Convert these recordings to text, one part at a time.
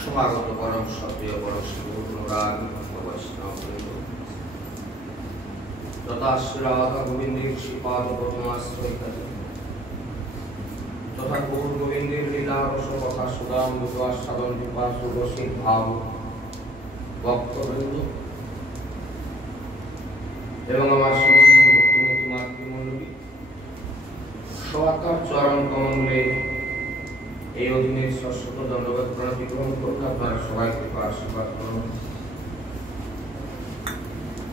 সমাগত পরম সত্য পরশ অনুরাগ বৈষ্ণব তথা শ্রীরাধা গোবিন্দের শ্রীপাদ প্রথমাশ্রয় তথা গৌর গোবিন্দের লীলা রস কথা সুদাম দুর্বাসাদন কৃপা সুরসিক ভাব ভক্তবৃন্দ এবং আমার ভক্তিমতী মাতৃমণ্ডলী সবাকার চরণ কমলে এই অধীনের শাশ্বত দণ্ডবাদ প্রণতি গ্রহণ করুন। আপনারা সবাই কৃপা আশীর্বাদ করুন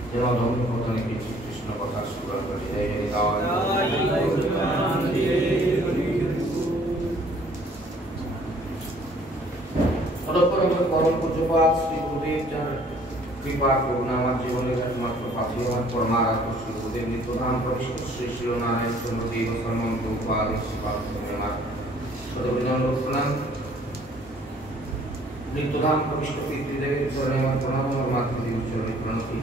যেন ধর্মপতনে কিছু কৃষ্ণ কথা স্মরণ করে পরম পূজ্যপাদ শ্রী গুরুদেব যার কৃপা করুণা আমার জীবনের একমাত্র পাথি আমার পরমারাধ্য শ্রী গুরুদেব নিত্যধাম প্রবিষ্ট শ্রী শিরনারায়ণ চন্দ্রদেব সর্বন্ত উপাদ শ্রীপাদ আমার সদবিনম্র প্রণাম। নিত্যধাম প্রবিষ্ট পিতৃদেবের চরণে আমার প্রণাম, আমার মাতৃদেবের চরণে প্রণতি।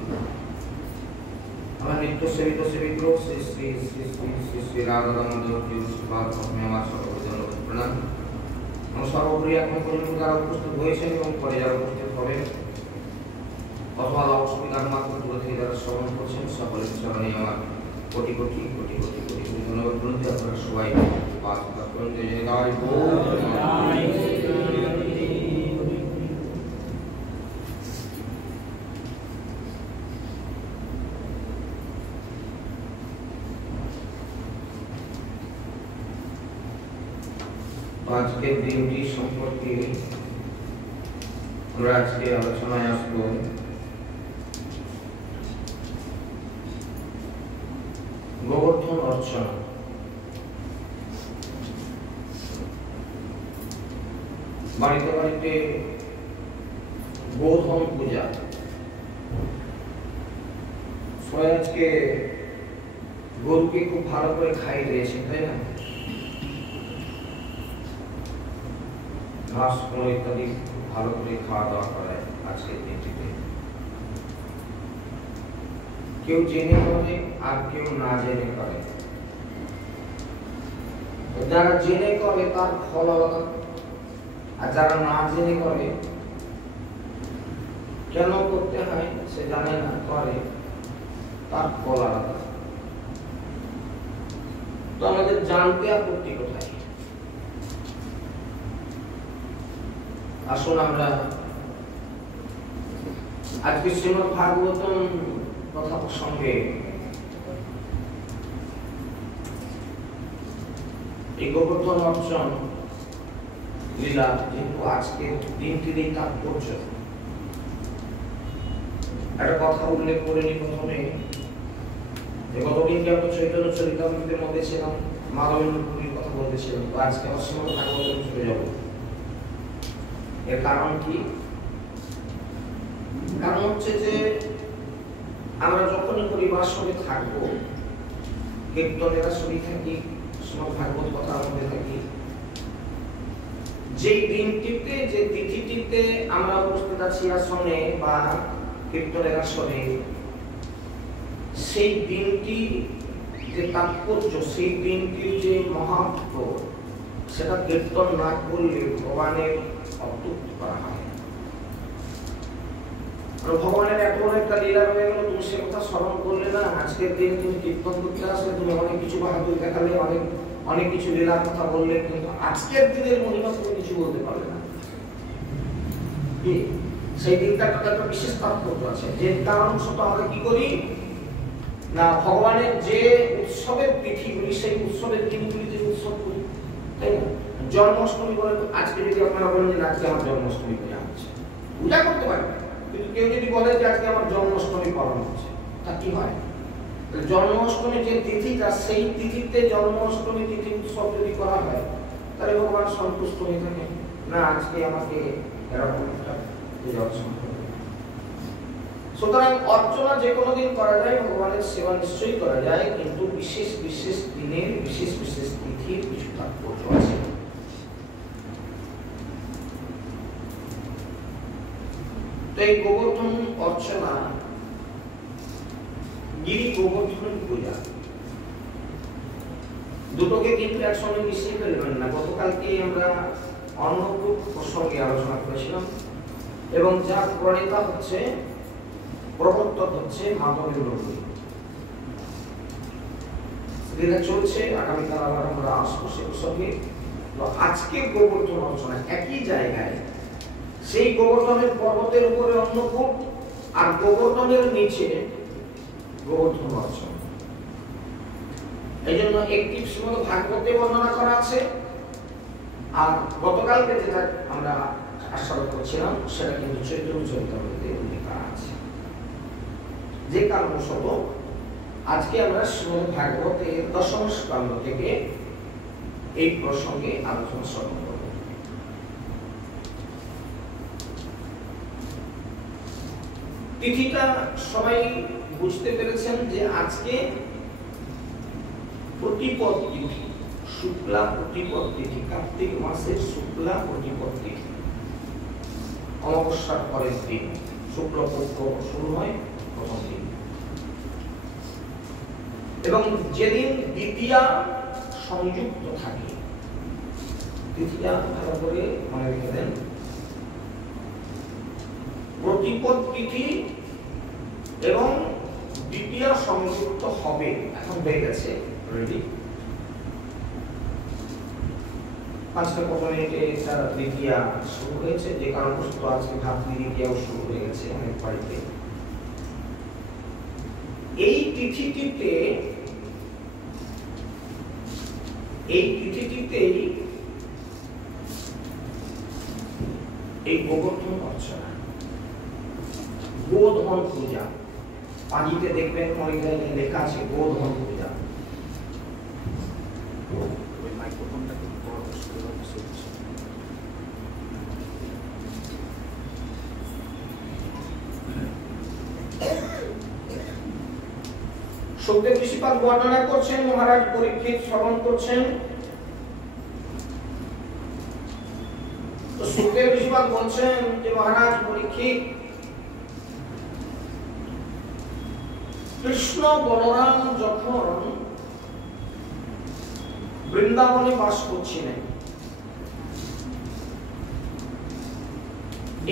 আমার নিত্য সেবিত সেবিত শ্রী শ্রী শ্রী শ্রী শ্রী শ্রী রাধা দামোদর শ্রীপাদ আমার সদবিনম্র প্রণাম। আমার সর্বোপরি এখন পর্যন্ত যারা উপস্থিত হয়েছেন এবং পরে যারা উপস্থিত হবেন অথবা অসুবিধার মাত্র দূরে থেকে যারা শ্রবণ করছেন সকলের চরণে আমার কোটি কোটি কোটি কোটি কোটি কোটি ধন্যবাদ প্রণতি। আপনারা সবাই আজকের দিনটি সম্পর্কে আমরা আজকে আলোচনায় আসব গোবর্ধন অর্চনা। বাড়িতে বাড়িতে গোধন পূজা সবাই আজকে গরুকে খুব ভালো করে খাইয়ে দিয়েছে, তাই না? ঘাস ফল ইত্যাদি ভালো করে খাওয়া দাওয়া করে আজকের দিনটিতে। কেউ জেনে করে আর কেউ না জেনে করে। যারা জেনে করে তার ফল আলাদা, আর যারা না জেনে করে কেন করতে হয় সে জানে না, করে তার ফল আলাদা। তো আমাদের জানতে আপত্তি কোথায়? আসুন আমরা আজকে শ্রীমদ্ ভাগবতম কথা প্রসঙ্গে এই গোবর্ধন অর্চন লীলা, যেহেতু আজকের দিনটির এই তাৎপর্য, একটা কথা উল্লেখ করে নি প্রথমে। গতদিনকে আমরা চৈতন্য চরিতামৃতের মধ্যে ছিলাম, মাধবেন্দ্র পুরীর কথা বলতেছিলাম। তো আজকে আমার শ্রীমদ্ ভাগবতম চলে যাব। এর কারণ কি? কারণ হচ্ছে যে আমরা যখনই পরিবার সঙ্গে থাকবো, কীর্তনেরা শুনি থাকি, শ্রীমদ্ ভাগবত কথার মধ্যে থাকি, যেই দিনটিতে যে তিথিটিতে আমরা উপস্থিত আছি আসনে বা কীর্তনের আসনে, সেই দিনটি যে তাৎপর্য, সেই দিনটির যে মাহাত্ম্য, সেটা কীর্তন না করলে ভগবানের অত্যুক্তি করা হয়। ভগবানের এত বড় একটা লীলা হয়ে গেল, তুমি সে কথা স্মরণ করলে না। আজকের দিন তুমি কীর্তন করতে আসলে তুমি অনেক কিছু বাহাদুর দেখালে, অনেক কিছু লীলার কথা বললে, কিন্তু আজকের দিনের মহিমা তুমি কিছু বলতে পারবে না। সেই দিনটার একটা বিশেষ তাৎপর্য আছে, যে কারণবশত আমরা কি করি না, ভগবানের যে উৎসবের তিথিগুলি, সেই উৎসবের দিনগুলিতে উৎসব করি, তাই না? জন্মাষ্টমী বলে, আজকে যদি আপনারা বলেন যে আজকে আমার জন্মাষ্টমী পূজা হচ্ছে, পূজা করতে পারবে। কিন্তু কেউ যদি বলে যে আজকে আমার জন্মাষ্টমী পালন হচ্ছে, তা কি হয়? জন্মাষ্টমী যে তিথিটা, সেই তিথিতে জন্মাষ্টমী তিথি উৎসব যদি করা হয়, তাহলে ভগবান সন্তুষ্ট হয়ে থাকে না, আজকে আমাকে এরকম একটা পূজা অর্চনা করবে। সুতরাং অর্চনা যে কোনো দিন করা যায়, ভগবানের সেবা নিশ্চয়ই করা যায়, কিন্তু বিশেষ বিশেষ দিনের বিশেষ বিশেষ তিথির কিছু তাৎপর্য আছে। তো এই গোবর্ধন অর্চনা গিরি গোবর্ধন পূজা, দুটোকে কিন্তু একসঙ্গে মিশিয়ে ফেলবেন না। গতকালকে আমরা অন্নকূট প্রসঙ্গে আলোচনা করেছিলাম এবং যার প্রণেতা হচ্ছে, প্রবর্তক হচ্ছে মাধবেন্দ্র গুরু। যেটা চলছে, আগামীকাল আবার আমরা আসবো সে প্রসঙ্গে। তো আজকে গোবর্ধন অর্চনা একই জায়গায়, সেই গোবর্ধনের পর্বতের উপরে অন্নকূট আর গোবর্ধনের নিচে গোবর্ধন অর্চনা। এই জন্য একটি শ্রীমদ ভাগবতে বর্ণনা করা আছে, আর গতকালকে যেটা আমরা আস্বাদন করছিলাম সেটা কিন্তু চৈতন্য চরিতামৃতে উল্লেখ করা আছে। যে কারণবশত আজকে আমরা শ্রীমদ ভাগবতের 10ম স্কন্ধ থেকে এই প্রসঙ্গে আলোচনা শ্রবণ করব। তিথিটা সবাই বুঝতে পেরেছেন যে আজকে প্রতিপদ তিথি, শুক্লা প্রতিপদ তিথি, কার্তিক মাসের শুক্লা প্রতিপদ তিথি, অমাবস্যার পরের দিন শুক্লপক্ষ শুরু হয় প্রথম দিন, এবং যেদিন দ্বিতীয়া সংযুক্ত থাকে, তিথিটা ভালো করে মনে রেখে দেন, প্রতিপদ তিথি এবং দ্বিতীয়া সংযুক্ত হবে, এখন হয়ে গেছে রেডি। 5টা মিনিটে একটা দ্বিতীয়া শুরু হয়েছে, যে কারণবশত আজকে ভাতৃ দ্বিতীয়াও শুরু হয়ে গেছে অনেক বাড়িতে। এই তিথিটিতেই এই গোবর্ধন অর্চনা, গোধন পূজা, পাঁজিতে দেখবেন অনেক জায়গায় লেখা আছে গোধন পূজা। সুখদেব ঋষিপাদ বর্ণনা করছেন, মহারাজ পরীক্ষিত শ্রবণ করছেন। তো সুখদেব ঋষিপাদ বলছেন যে মহারাজ পরীক্ষিত, কৃষ্ণ বলরাম যখন বৃন্দাবনে বাস করছিলেন,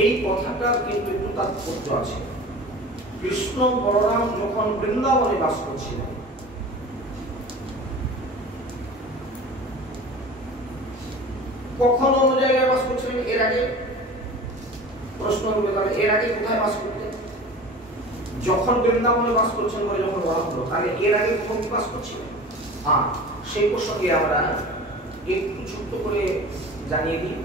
এই কথাটার কিন্তু একটু তাৎপর্য আছে। কৃষ্ণ বলরাম যখন বৃন্দাবনে বাস করছিলেন, কখন অন্য জায়গায় বাস করছিলেন? এর আগে প্রশ্ন রূপে তাহলে এর আগে কোথায় বাস করতেন? যখন বৃন্দাবনে বাস করছেন বলে যখন বলা হলো, তাহলে এর আগে কোন বাস করছিলেন? সেই প্রসঙ্গে আমরা একটু ছোট্ট করে জানিয়ে দিই।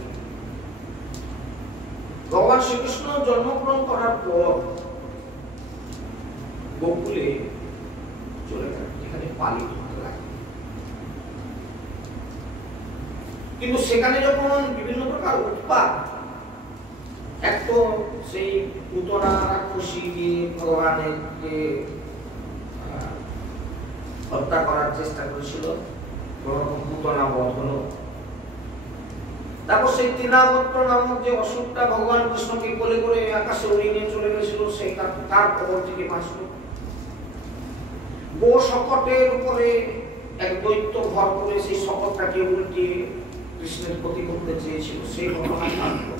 ভগবান শ্রীকৃষ্ণ জন্মগ্রহণ করার পর গোকুলে চলে গেলেন, যেখানে পালিত হতে লাগে। কিন্তু সেখানে যখন বিভিন্ন প্রকার উৎপাত, এক তো সেই পুতনা রাক্ষসী দিয়ে ভগবানকে হত্যা করার চেষ্টা করেছিল, পুতনা বধ হলো। তারপর সেই তৃণাবত্র নামক যে অসুরটা ভগবান কৃষ্ণকে কোলে করে আকাশে উড়িয়ে নিয়ে চলে গেছিল, সেই তার কবর থেকে বাঁচল। গো শকটের উপরে এক দৈত্য ভর করে সেই শকটটাকে উল্টিয়ে কৃষ্ণের ক্ষতি করতে চেয়েছিল, সেই ঘটনা ঘটল।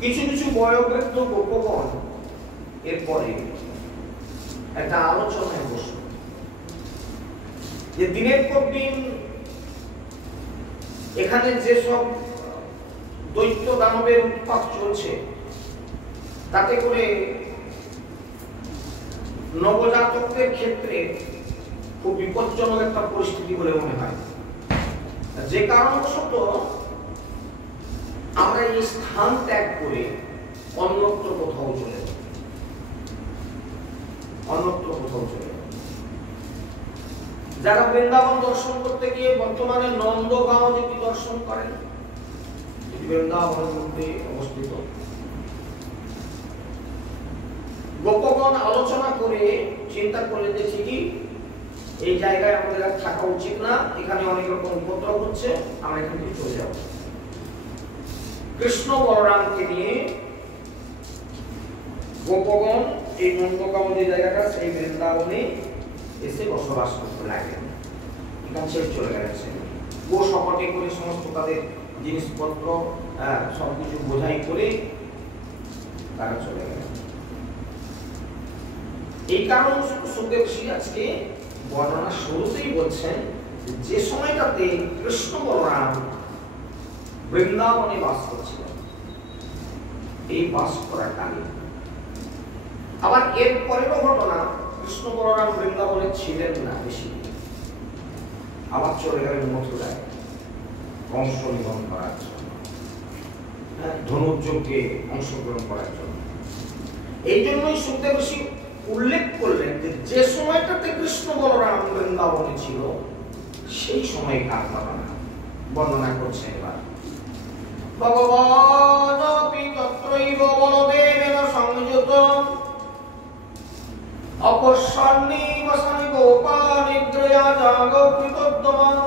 কিছু কিছু বয়োবৃদ্ধ গোপগণ এরপরে একটা আলোচনায় বসল যে দিনের পর দিন এখানে যেসব দৈত্য দানবের উৎপাত চলছে, তাতে করে নবজাতকদের ক্ষেত্রে খুব বিপজ্জনক একটা পরিস্থিতি বলে মনে হয়। যে কারণবশত আমরা এই স্থান ত্যাগ করে অন্যত্র কোথাও চলে যাব, যারা বৃন্দাবন দর্শন করতে গিয়ে বর্তমানে নন্দগাঁও যদি দর্শন করেন, বৃন্দাবনের মধ্যে অবস্থিত, গোপগণ আলোচনা করে চিন্তা করলেন যে ঠিকই এই জায়গায় আমাদের আর থাকা উচিত না, এখানে অনেক রকম উপদ্রব হচ্ছে, আমরা এখান থেকে চলে যাব। কৃষ্ণ বলরামকে নিয়ে গোপগণ এই নন্দগাঁও যে জায়গাটা সেই বৃন্দাবনে এসে বসবাস করতে লাগলেন। এখান ছেড়ে চলে গেছেন ও শপথে করে সমস্ত তাদের জিনিসপত্র সবকিছু বোঝাই করে তারা চলে গেলেন। এই কারণে সুখদেব ঋষি আজকে বর্ণনা শুরুতেই বলছেন যে সময়টাতে কৃষ্ণ বলরাম বৃন্দাবনে বাস করছিলেন, এই বাস করার কালে আবার এর পরেরও ঘটনা, কৃষ্ণ বলরাম বৃন্দাবনে ছিলেন না বেশি, আবার চলে গেলেন মথুরায় কংস নিধন করার জন্য, ধনুর্যজ্ঞে অংশগ্রহণ করার জন্য। এই জন্যই সুখদেব ঋষি উল্লেখ করলেন যে যে সময়টাতে কৃষ্ণ বলরাম বৃন্দাবনে ছিল সেই সময়কার বর্ণনা করছে। এবার ভগবান তত্রৈব বলদেবেন সংযুত অপস্বর্ণী বসনি গোপা নিদ্রয়া জাগৃতোদ্যমান।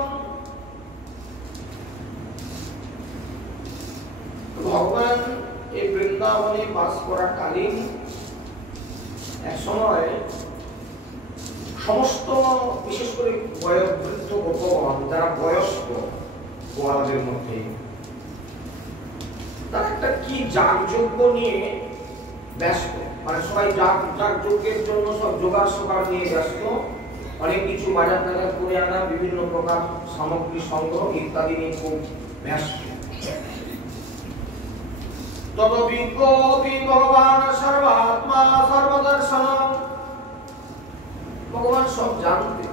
ভগবান এই বৃন্দাবনে বাস করা কালীন এক সময় সমস্ত বিশেষ করে বয়োবৃদ্ধ গোপগণ যারা বয়স্ক গোয়ালদের মধ্যে তারা একটা কি যাগযজ্ঞ নিয়ে ব্যস্ত, মানে সবাই যাগযজ্ঞের জন্য সব জোগাড় সোগাড় নিয়ে ব্যস্ত, অনেক কিছু বাজার টাজার করে আনা, বিভিন্ন প্রকার সামগ্রী সংগ্রহ ইত্যাদি নিয়ে খুব ব্যস্ত। তদবিজ্ঞপি ভগবান সর্বাত্মা সর্বদর্শন, ভগবান সব জানতেন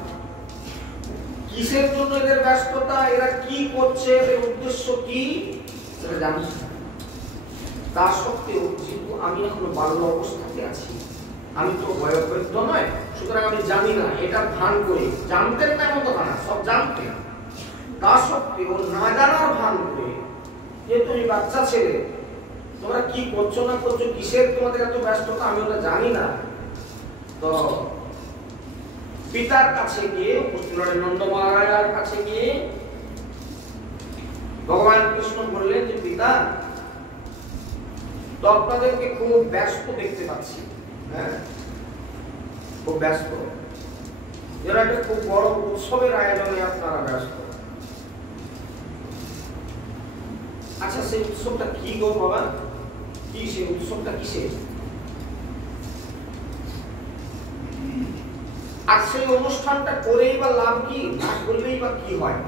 কিসের জন্য এদের ব্যস্ততা, এরা কি করছে, এদের উদ্দেশ্য কি সেটা জানতেন। তা সত্ত্বেও যেহেতু আমি এখন বাল্য অবস্থাতে আছি, আমি তো বয়োবৃদ্ধ নয়, সুতরাং আমি জানি না, এটা ভান করি, জানতেন না এমন কথা না, সব জানতেন। তা সত্ত্বেও না জানার ভান করে, যেহেতু আমি বাচ্চা ছেলে, তোমরা কি করছো না করছো, কিসের তোমাদের এত ব্যস্ততা, আমি ওটা জানি না, তো পিতার কাছে গিয়ে উপস্থিত নন্দ মহারাজার কাছে গিয়ে ভগবান কৃষ্ণ বললেন যে পিতা, তো আপনাদেরকে খুব ব্যস্ত দেখতে পাচ্ছি, হ্যাঁ খুব ব্যস্ত, এরা একটা খুব বড় উৎসবের আয়োজনে আপনারা ব্যস্ত। আচ্ছা সেই উৎসবটা কি গো বাবা, কি সেই উৎসবটা কিসের? আর সেই অনুষ্ঠানটা করেই বা লাভ কি, না করলেই বা কি হয়,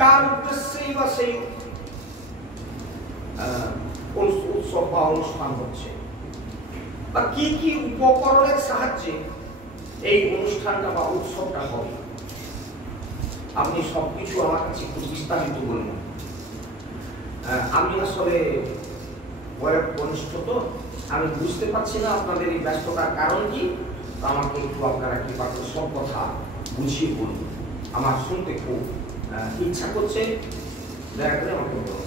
কার উদ্দেশ্যেই বা সেই উৎসব বা অনুষ্ঠান হচ্ছে, বা কি কি উপকরণের সাহায্যে এই অনুষ্ঠানটা বা উৎসবটা হবে, আপনি সবকিছু আমার কাছে খুব বিস্তারিত বলুন। আমি আসলে বয়োকনিষ্ঠ, তো আমি বুঝতে পারছি না আপনাদের এই ব্যস্ততার কারণ কি, আমাকে একটু আপনারা কৃপা করে সব কথা বুঝিয়ে বলুন, আমার শুনতে খুব ইচ্ছা করছে, দয়া করে আমাকে বলুন।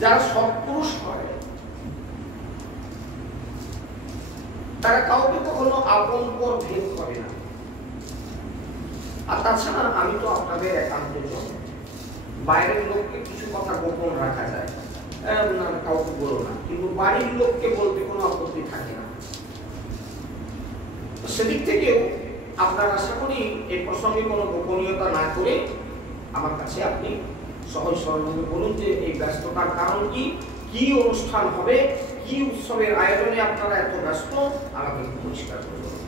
যারা সৎপুরুষ হয় তারা কাউকে কখনো আপন পর ভেদ করে না। আর তাছাড়া আমি তো আপনাদের একান্তের জন্য, বাইরের লোককে কিছু কথা গোপন রাখা যায়, কাউকে বলো না, কিন্তু বাড়ির লোককে বলতে কোনো আপত্তি থাকে না। সেদিক থেকেও আপনার আশা করি এই প্রসঙ্গে কোনো গোপনীয়তা না করে আমার কাছে আপনি সহজ সরলভাবে বলুন যে এই ব্যস্ততার কারণ কি, কি অনুষ্ঠান হবে, কি উৎসবের আয়োজনে আপনারা এত ব্যস্ত, আমাকে পরিষ্কার করে বলুন।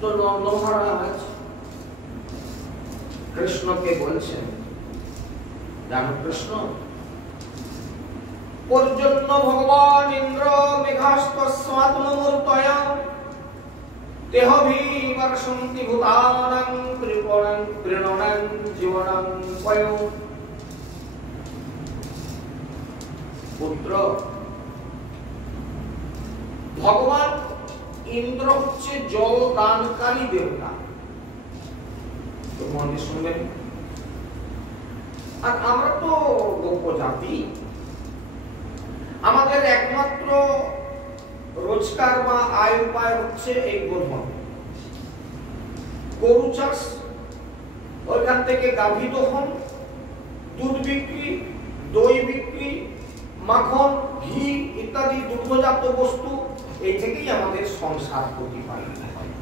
তো নন্দ মহারাজ কৃষ্ণকে বলছেন, জানো কৃষ্ণ, পর্যন্ত ভগবান ইন্দ্র মেঘাস্তস্মাত্মমূর্তয়া তেহভি বর্ষন্তি ভূতানাং কৃপণং কৃণণং জীবনং পয়ো। পুত্র, ভগবান ইন্দ্র হচ্ছে জল দানকারী দেবতা, তো মনে শুনবেন। আর আমরা তো গোপ জাতি, আমাদের একমাত্র রোজগার বা আয় উপায় হচ্ছে এই গোধন। গরু চাষ, ওইখান থেকে গাভী দহন, দুধ বিক্রি, দই বিক্রি, মাখন, ঘি ইত্যাদি দুগ্ধজাত বস্তু, এই থেকেই আমাদের সংসার প্রতিপালিত হয়।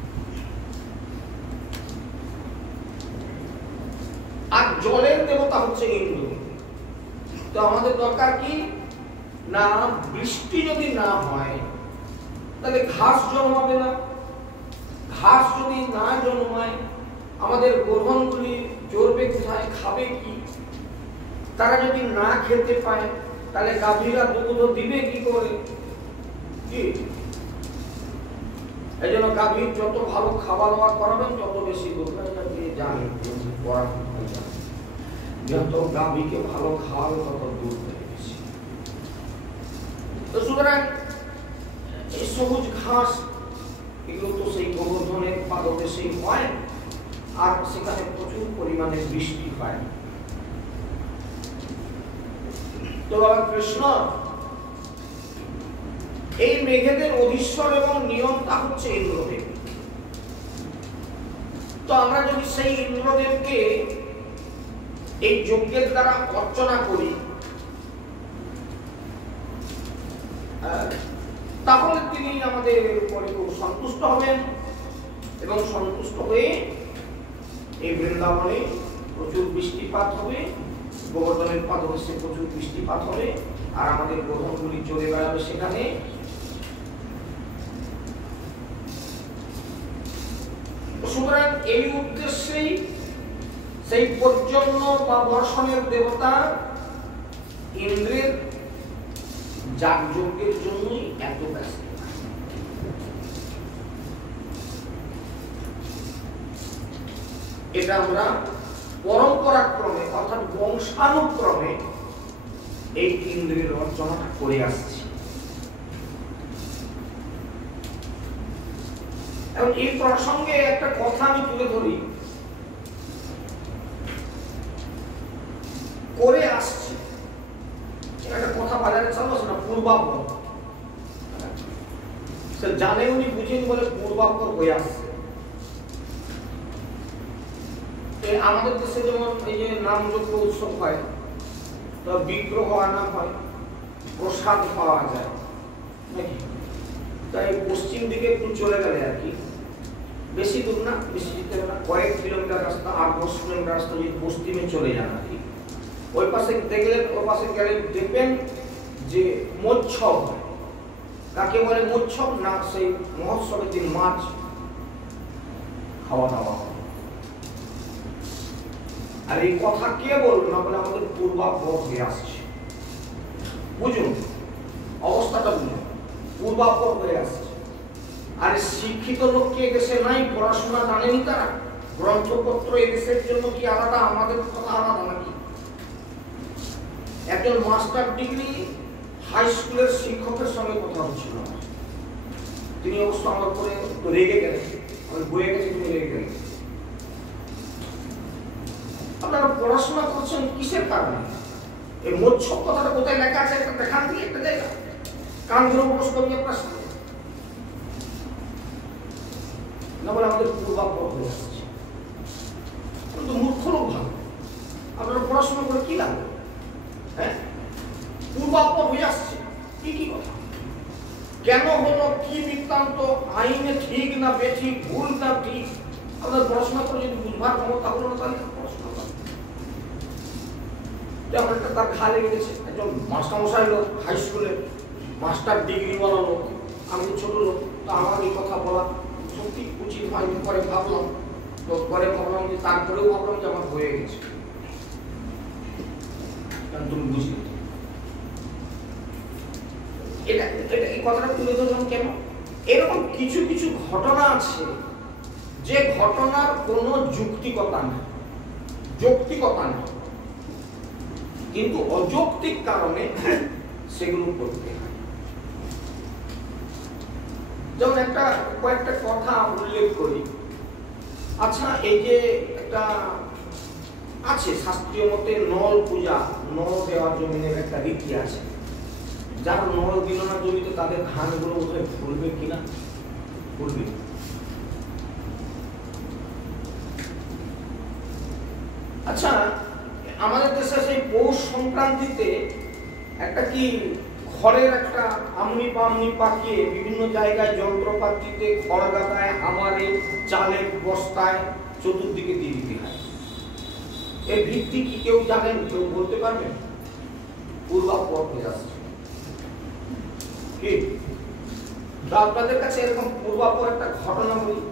আর জলের দেবতা হচ্ছে ইন্দ্র। তো আমাদের দরকার কি না, বৃষ্টি যদি না হয় তাহলে ঘাস জন্মাবে না, ঘাস যদি না জন্মায় আমাদের গোধনগুলি চড়বে কোথায়, খাবে কি? তারা যদি না খেতে পায় তাহলে গাভীরা দুধ দিবে কি করে? কি এই জন্য গাভীর যত ভালো খাওয়া দাওয়া করাবেন তত বেশি দুধ জানেন, যত গাভীকে ভালো খাওয়াবে তত দুধ দেবে বেশি। তো সুতরাং এই সবুজ ঘাস এগুলো তো সেই গোবর্ধনের পাদদেশেই হয়, আর সেখানে প্রচুর পরিমাণে বৃষ্টি হয়। তো কৃষ্ণ এই মেঘেদের অধীশ্বর এবং নিয়ন্তা হচ্ছে ইন্দ্রদেব। তো আমরা যদি সেই ইন্দ্রদেবকে এই যজ্ঞের দ্বারা অর্চনা করি তাহলে তিনি আমাদের উপরে খুব সন্তুষ্ট হবেন, এবং সন্তুষ্ট হয়ে এই বৃন্দাবনে প্রচুর বৃষ্টিপাত হবে, গোবর্ধনের পাদদেশে প্রচুর বৃষ্টিপাত হবে, আর আমাদের গোধনগুলি চলে বেড়াবে সেখানে। সুতরাং এই উদ্দেশ্যেই সেই পর্জন্য বা বর্ষণের দেবতা ইন্দ্রের যাগযজ্ঞের জন্যই এত ব্যস্ত। এটা আমরা পরম্পরাক্রমে অর্থাৎ বংশানুক্রমে এই ইন্দ্রের অর্চনাটা করে আসছি। এবং এই প্রসঙ্গে একটা কথা আমি তুলে ধরি, করে আসছি একটা কথা বাজারে চালু আছে না, পূর্বাপর। সে জানে উনি বুঝেন বলে পূর্বাপর হয়ে আসছে। আমাদের দেশে যেমন এই যে নামযজ্ঞ উৎসব হয়, তো বিগ্রহ আনা হয়, প্রসাদ পাওয়া যায় নাকি? তাই পশ্চিম দিকে একটু চলে গেলে আর কি, বেশি দূর না, বেশি যেতে হবে না, কয়েক কিলোমিটার রাস্তা, 8-10 কিলোমিটার রাস্তা যদি পশ্চিমে চলে যান আর কি, ওই পাশে দেখলেন, ওই পাশে গেলে দেখবেন যে মৎসব হয়। কাকে বলে মৎসব? না, সেই মহোৎসবের দিন মাছ খাওয়া দাওয়া হয়। আর এই কথা কে বলবো না বলে আমাদের পূর্বাপর হয়ে আসছে। বুঝুন অবস্থাটা, বুঝুন পূর্বাপর হয়ে আসছে। আর শিক্ষিত লোক কি এদেশে নাই? পড়াশোনা জানেনি তারা? গ্রন্থপত্র এদেশের জন্য কি আলাদা? আমাদের কথা আলাদা নাকি? একজন মাস্টার ডিগ্রি হাই স্কুলের শিক্ষকের সঙ্গে কথা হচ্ছিল, তিনি অবশ্য আমার করে রেগে গেলেন, আমি বয়ে গেছি, তুমি রেগে গেলেন। আপনারা পড়াশোনা করছেন কিসের কারণে? এই মৎসব কথাটা কোথায় লেখা আছে একটা দেখান দিয়ে, একটা জায়গা কান ধরে প্রশ্ন করি আপনার সাথে না বলে আমাদের পূর্বাপর হয়ে আসছে। কিন্তু মূর্খ লোক ভালো, আপনারা পড়াশোনা করে কি লাগবে? হ্যাঁ, পূর্বাপর হয়ে আসছে কি কি কথা, কেন হলো, কি বৃত্তান্ত, আইনে ঠিক না বেঠিক, ভুল না ঠিক, আপনার পড়াশোনা করে যদি বুঝবার ক্ষমতা হলো না তাহলে পড়াশোনা করেন। যেমন একটা তার খা লেগে গেছে, একজন মাস্টারমশাই লোক, হাই স্কুলে মাস্টার ডিগ্রি বলা লোক, আমি তো ছোট লোক, তা আমার এই কথা বলা সত্যি উচিত হয়নি। পরে ভাবলাম যে তারপরেও ভাবলাম যে আমার হয়ে গেছে, তুমি বুঝলে। এটা এই কথাটা তুলে ধরলাম কেন? এরকম কিছু কিছু ঘটনা আছে যে ঘটনার কোনো যৌক্তিকতা নেই, কিন্তু অযৌক্তিক কারণে সেগুলো করতে হয়। যেমন কয়েকটা কথা উল্লেখ করি। আচ্ছা, এই যে একটা আছে শাস্ত্রীয় মতে নল পূজা, নল দেওয়া জমিনের একটা রীতি আছে। যারা নল দিল না জমিতে তাদের ধানগুলো বোধহয় ফুলবে কিনা, ফুলবে। আচ্ছা, আমাদের দেশে সেই পৌষ সংক্রান্তিতে একটা কি খড়ের একটা আমনি পাকিয়ে বিভিন্ন জায়গায় যন্ত্রপাতিতে খড় গাদায়, আমারে, চালের বস্তায় চতুর্দিকে দিয়ে দিতে হয়। এর ভিত্তি কি কেউ জানেন? কেউ বলতে পারবেন? পূর্বাপর হয়ে আসছে কি? আপনাদের কাছে এরকম পূর্বাপর একটা ঘটনা বলি।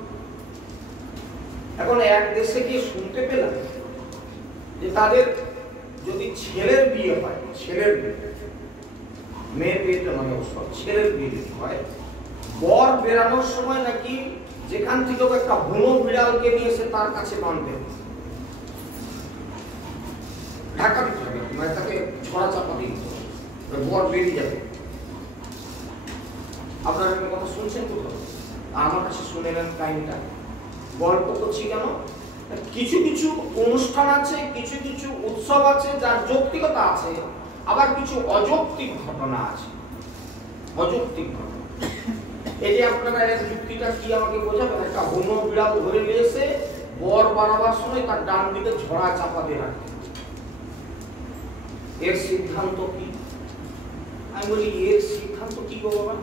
এখন এক দেশে গিয়ে শুনতে পেলাম যে তাদের যদি ছেলের বিয়ে হয়, ছেলের বিয়ে, মেয়ের বিয়েটা নয় অবশ্য, ছেলের বিয়ে হয়, বর বেরানোর সময় নাকি যেখান থেকে একটা বুনো বিড়ালকে নিয়ে এসে তার কাছে বাঁধবে, ঢাকা দিতে হবে, মানে তাকে ছড়া চাপা দিয়ে দিতে হবে, বর বেরিয়ে যাবে। আপনারা কথা শুনছেন কোথাও? আমার কাছে শুনে নেন কাহিনীটা। গল্প করছি কেন? কিছু কিছু অনুষ্ঠান আছে, কিছু কিছু উৎসব আছে যার যৌক্তিকতা আছে, আবার কিছু অযৌক্তিক ঘটনা আছে। অযৌক্তিক ঘটনা, এই যে আপনারা এর যুক্তিটা কি আমাকে বোঝাবেন? একটা বুনো বিড়াল ধরে নিয়ে এসে বর বাড়াবার সময় তার ডান দিকে ঝড়া চাপা দিয়ে রাখে, এর সিদ্ধান্ত কি? আমি বলি এর সিদ্ধান্ত কি গো বাবা?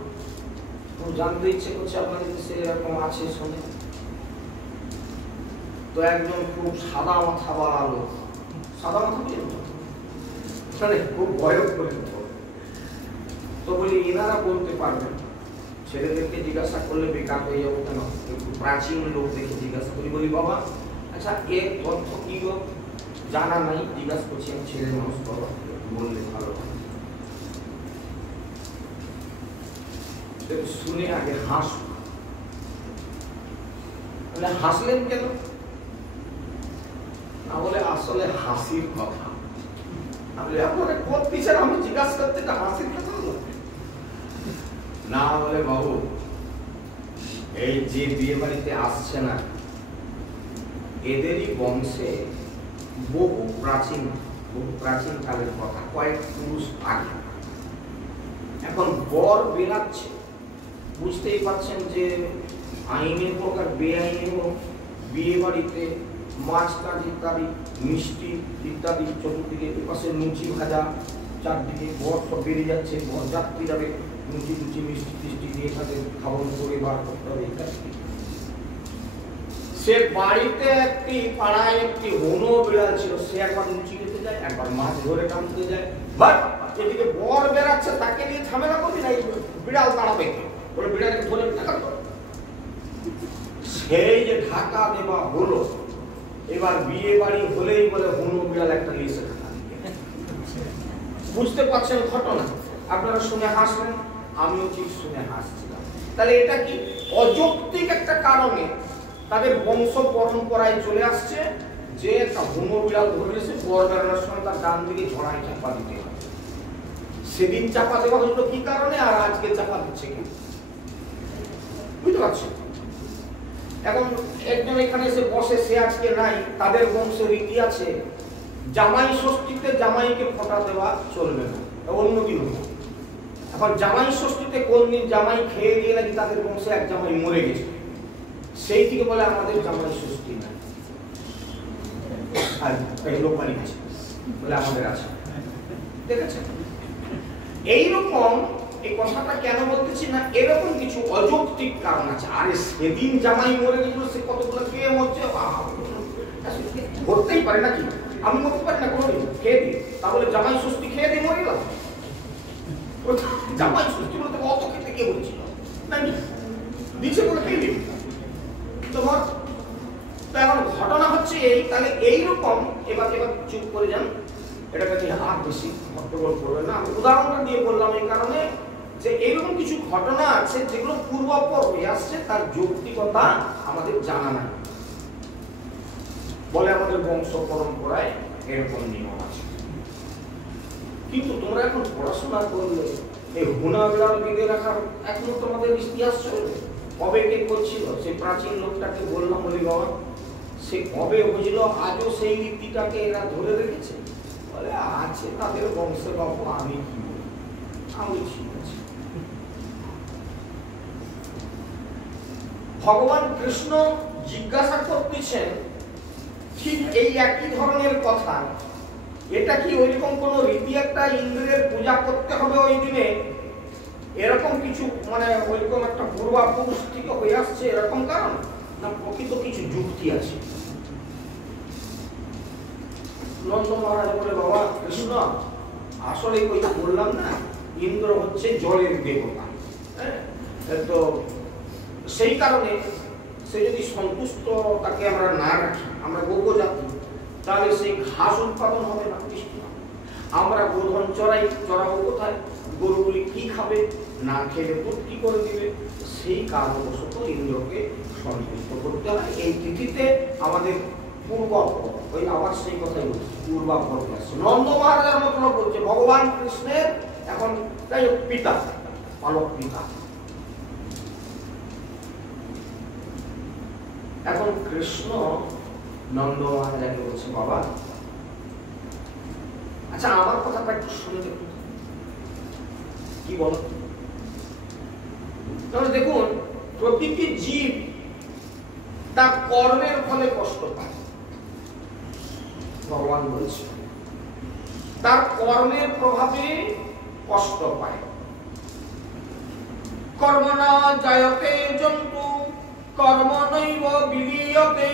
জানতে ইচ্ছে করছে আপনাদের দেশে এরকম আছে শুনে। তো একজন খুব সাদা মাথা বলা লোক, সাদা মাথা বুঝলেন, খুব বয়স করে, তো বলি এনারা বলতে পারবেন। ছেলেদেরকে জিজ্ঞাসা করলে বেকার হয়ে যাবো কেন? একটু প্রাচীন লোক দেখে জিজ্ঞাসা করি, বলি বাবা আচ্ছা এর তথ্য কি গো? জানা নাই, জিজ্ঞাসা করছি আমি, ছেলে মানুষ বাবা বললে ভালো হয়। শুনে আগে হাস, হাসলেন কেন? না বলে আসলে হাসির কথা। আমি আপনাদের পথ পিছনে আমি জিজ্ঞাসা করতে হাসির কথা না বলে, বাবু এই যে বিয়ে বাড়িতে আসছে না, এদেরই বংশে বহু প্রাচীন কালের কথা, কয়েক পুরুষ আগে। এখন বর বেরাচ্ছে, বুঝতেই পারছেন যে আইনের হোক আর বেআইনের হোক, বিয়ে বাড়িতে মাছ টাছ ইত্যাদি, মিষ্টি ইত্যাদি চতুর্দিকে, এপাশে লুচি ভাজা, চারদিকে বর সব বেরিয়ে যাচ্ছে, বর যাত্রী যাবে, লুচি লুচি মিষ্টি টিষ্টি দিয়ে তাদের খাওয়ানো করে বার করতে হবে ইত্যাদি। সে বাড়িতে একটি পাড়ায় একটি হনো বিড়াল ছিল, সে একবার লুচি খেতে যায়, একবার মাছ ধরে টানতে যায়, বাট এদিকে বর বেড়াচ্ছে, তাকে নিয়ে ঝামেলা করবি না, বিড়াল তাড়াবে, বলে বিড়ালকে ধরে টাকা দেবো। সেই যে ঢাকা দেওয়া হলো, এবার বিয়ে বাড়ি হলেই বলে হনো বিড়াল একটা লিসে ঢাকা। বুঝতে পারছেন ঘটনা? আপনারা শুনে হাসলেন, আমিও ঠিক শুনে হাসছিলাম। তাহলে এটা কি অযৌক্তিক একটা কারণে তাদের বংশ পরম্পরায় চলে আসছে যে একটা হনো বিড়াল ধরে এসে বর বেড়ানোর সময় তার ডান দিকে ঝড়ায় চাপা দিতে হয়। সেদিন চাপা দেওয়া হলো কি কারণে, আর আজকে চাপা দিচ্ছে কি? বুঝতে পারছেন? এখন একজন এখানে এসে বসে, সে আজকে নাই, তাদের বংশের রীতি আছে জামাই ষষ্ঠীতে জামাইকে ফোঁটা দেওয়া চলবে না, অন্য দিন হবে। এখন জামাই ষষ্ঠীতে কোন দিন জামাই খেয়ে দিয়ে নাকি তাদের বংশে এক জামাই মরে গেছে, সেই থেকে বলে আমাদের জামাই ষষ্ঠী নাই, লোক বানিয়েছে বলে আমাদের আছে। দেখেছেন? এইরকম এই কথাটা কেন বলতেছি না, এরকম কিছু অযৌক্তিক কারণ আছে। আরে সেদিন জামাই মরে গেছিল, সে কতগুলো খেয়ে মরছে, ধরতেই পারে নাকি? আমি মরতে পারি না কোনোদিন খেয়ে দিই, তাহলে জামাই ষষ্ঠী খেয়ে দিয়ে মরে গেলাম? জামাই ষষ্ঠী বলতে অত খেতে কে বলছিল নাকি? দিচ্ছে বলে খেয়ে দিই তোমার। তো এখন ঘটনা হচ্ছে এই, তাহলে এইরকম এবার চুপ করে যান, এটাকে আর বেশি হট্টগোল করবেন না। আমি উদাহরণটা দিয়ে বললাম এই কারণে যে এইরকম কিছু ঘটনা আছে যেগুলো পূর্বাপর হয়ে আসছে, তার যৌক্তিকতা আমাদের জানা নাই, বলে আমাদের বংশ পরম্পরায় এরকম নিয়ম আছে। কিন্তু তোমরা এখন পড়াশোনা করলে এই হুনা বিড়াল বেঁধে রাখার এখনো তোমাদের ইতিহাস চলবে। কবে কে করছিল? সেই প্রাচীন লোকটাকে বললাম, বলি বাবা সে কবে হয়েছিল, আজও সেই রীতিটাকে এরা ধরে রেখেছে। বলে আছে তাদের বংশে, বাবু আমি কি বলি, আমি ঠিক আছে। ভগবান কৃষ্ণ জিজ্ঞাসা করতেছেন ঠিক এই একই ধরনের কথা। এটা কি ওইরকম কোন রীতি একটা ইন্দ্রের পূজা করতে হবে ওই দিনে, এরকম কিছু মানে ওইরকম একটা পূর্বাপুরুষ থেকে হয়ে আসছে এরকম কারণ, না প্রকৃত কিছু যুক্তি আছে? নন্দ মহারাজ বলে, বাবা কৃষ্ণ আসলে ওই যে বললাম না, ইন্দ্র হচ্ছে জলের দেবতা, হ্যাঁ, তো সেই কারণে সে যদি সন্তুষ্ট তাকে আমরা না রাখি, আমরা গোপ জাতি, তাহলে সেই ঘাস উৎপাদন হবে না, বৃষ্টি হবে। আমরা গোধন চড়াবো কোথায়? গরুগুলি কি খাবে? না খেলে দুধ কি করে দিবে? সেই কারণবশত ইন্দ্রকে সন্তুষ্ট করতে হয়। এই তিথিতে আমাদের ওই আবার সেই কথাই বলছে, পূর্বাপর আসছে। নন্দ মহারাজার মতলব বলছে ভগবান কৃষ্ণের এখন যাই হোক পিতা, পালক পিতা। এখন কৃষ্ণ নন্দ মহারাজাকে বলছে, বাবা আচ্ছা আমার কথাটা একটু শুনে দেখুন, কি বলো? তাহলে দেখুন, প্রতিটি জীব তার কর্মের ফলে কষ্ট পায়। ভগবান বলছে তার কর্মের প্রভাবে কষ্ট পায়। কর্মণা জায়তে জন্তু কর্মণৈব বিলীয়তে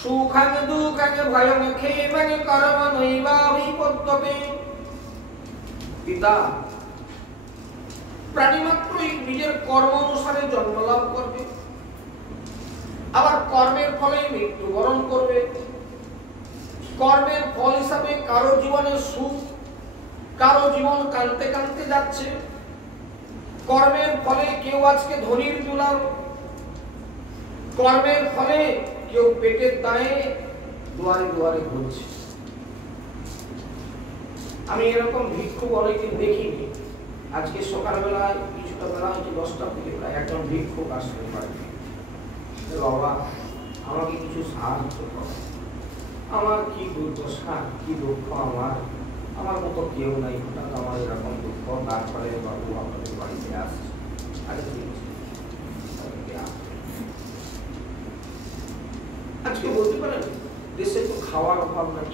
সুখাং দুঃখাং ভয়ং ক্ষেমং কর্মণৈবাভিপদ্যতে। পিতা, প্রাণী মাত্রই নিজের কর্ম অনুসারে জন্ম লাভ করবে, আবার কর্মের ফলে মৃত্যুবরণ করবে। কর্মের ফল হিসাবে কারো জীবনে সুখ, কারো জীবন কাঁদতে কাঁদতে যাচ্ছে। কর্মের ফলে কেউ আজকে ধনির দুলাল, কর্মের ফলে কেউ পেটের দায়ে দুয়ারে দুয়ারে ঘুরছে। আমি এরকম ভিক্ষুক অনেকদিন দেখিনি। আজকে সকালবেলায় কিছুটা বেলা হচ্ছে 10টার দিকে প্রায় একজন ভিক্ষুক আসতে পারে, বাবা আমাকে কিছু সাহায্য করো, আমার কি দুর্দশা, কি দুঃখ, আমার মতো কেউ নাই, হঠাৎ আমার এরকম দুঃখ, তারপরে বাবু আপনাদের বাড়িতে আসছে। আজকে বলতে পারেন দেশে তো খাওয়ার অভাব নাই,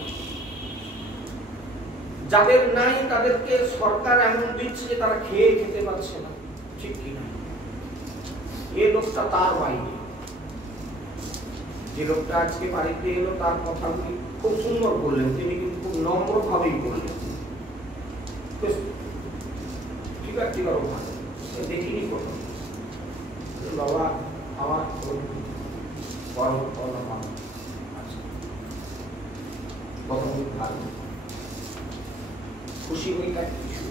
যাদের নাই তাদেরকে সরকার এমন দিচ্ছে যে তারা খেতে পারছে না, ঠিক কিনা? এই লোকটা তার বাইরে, যে লোকটা আজকে বাড়িতে এলো তার কথাগুলি খুব সুন্দর বললেন, তিনি কিন্তু খুব নম্র ভাবেই বললেন, ঠিক আছে, ঠিক আছে, ভালো দেখিনি কথা। বাবা আমার খুশি হই কিছু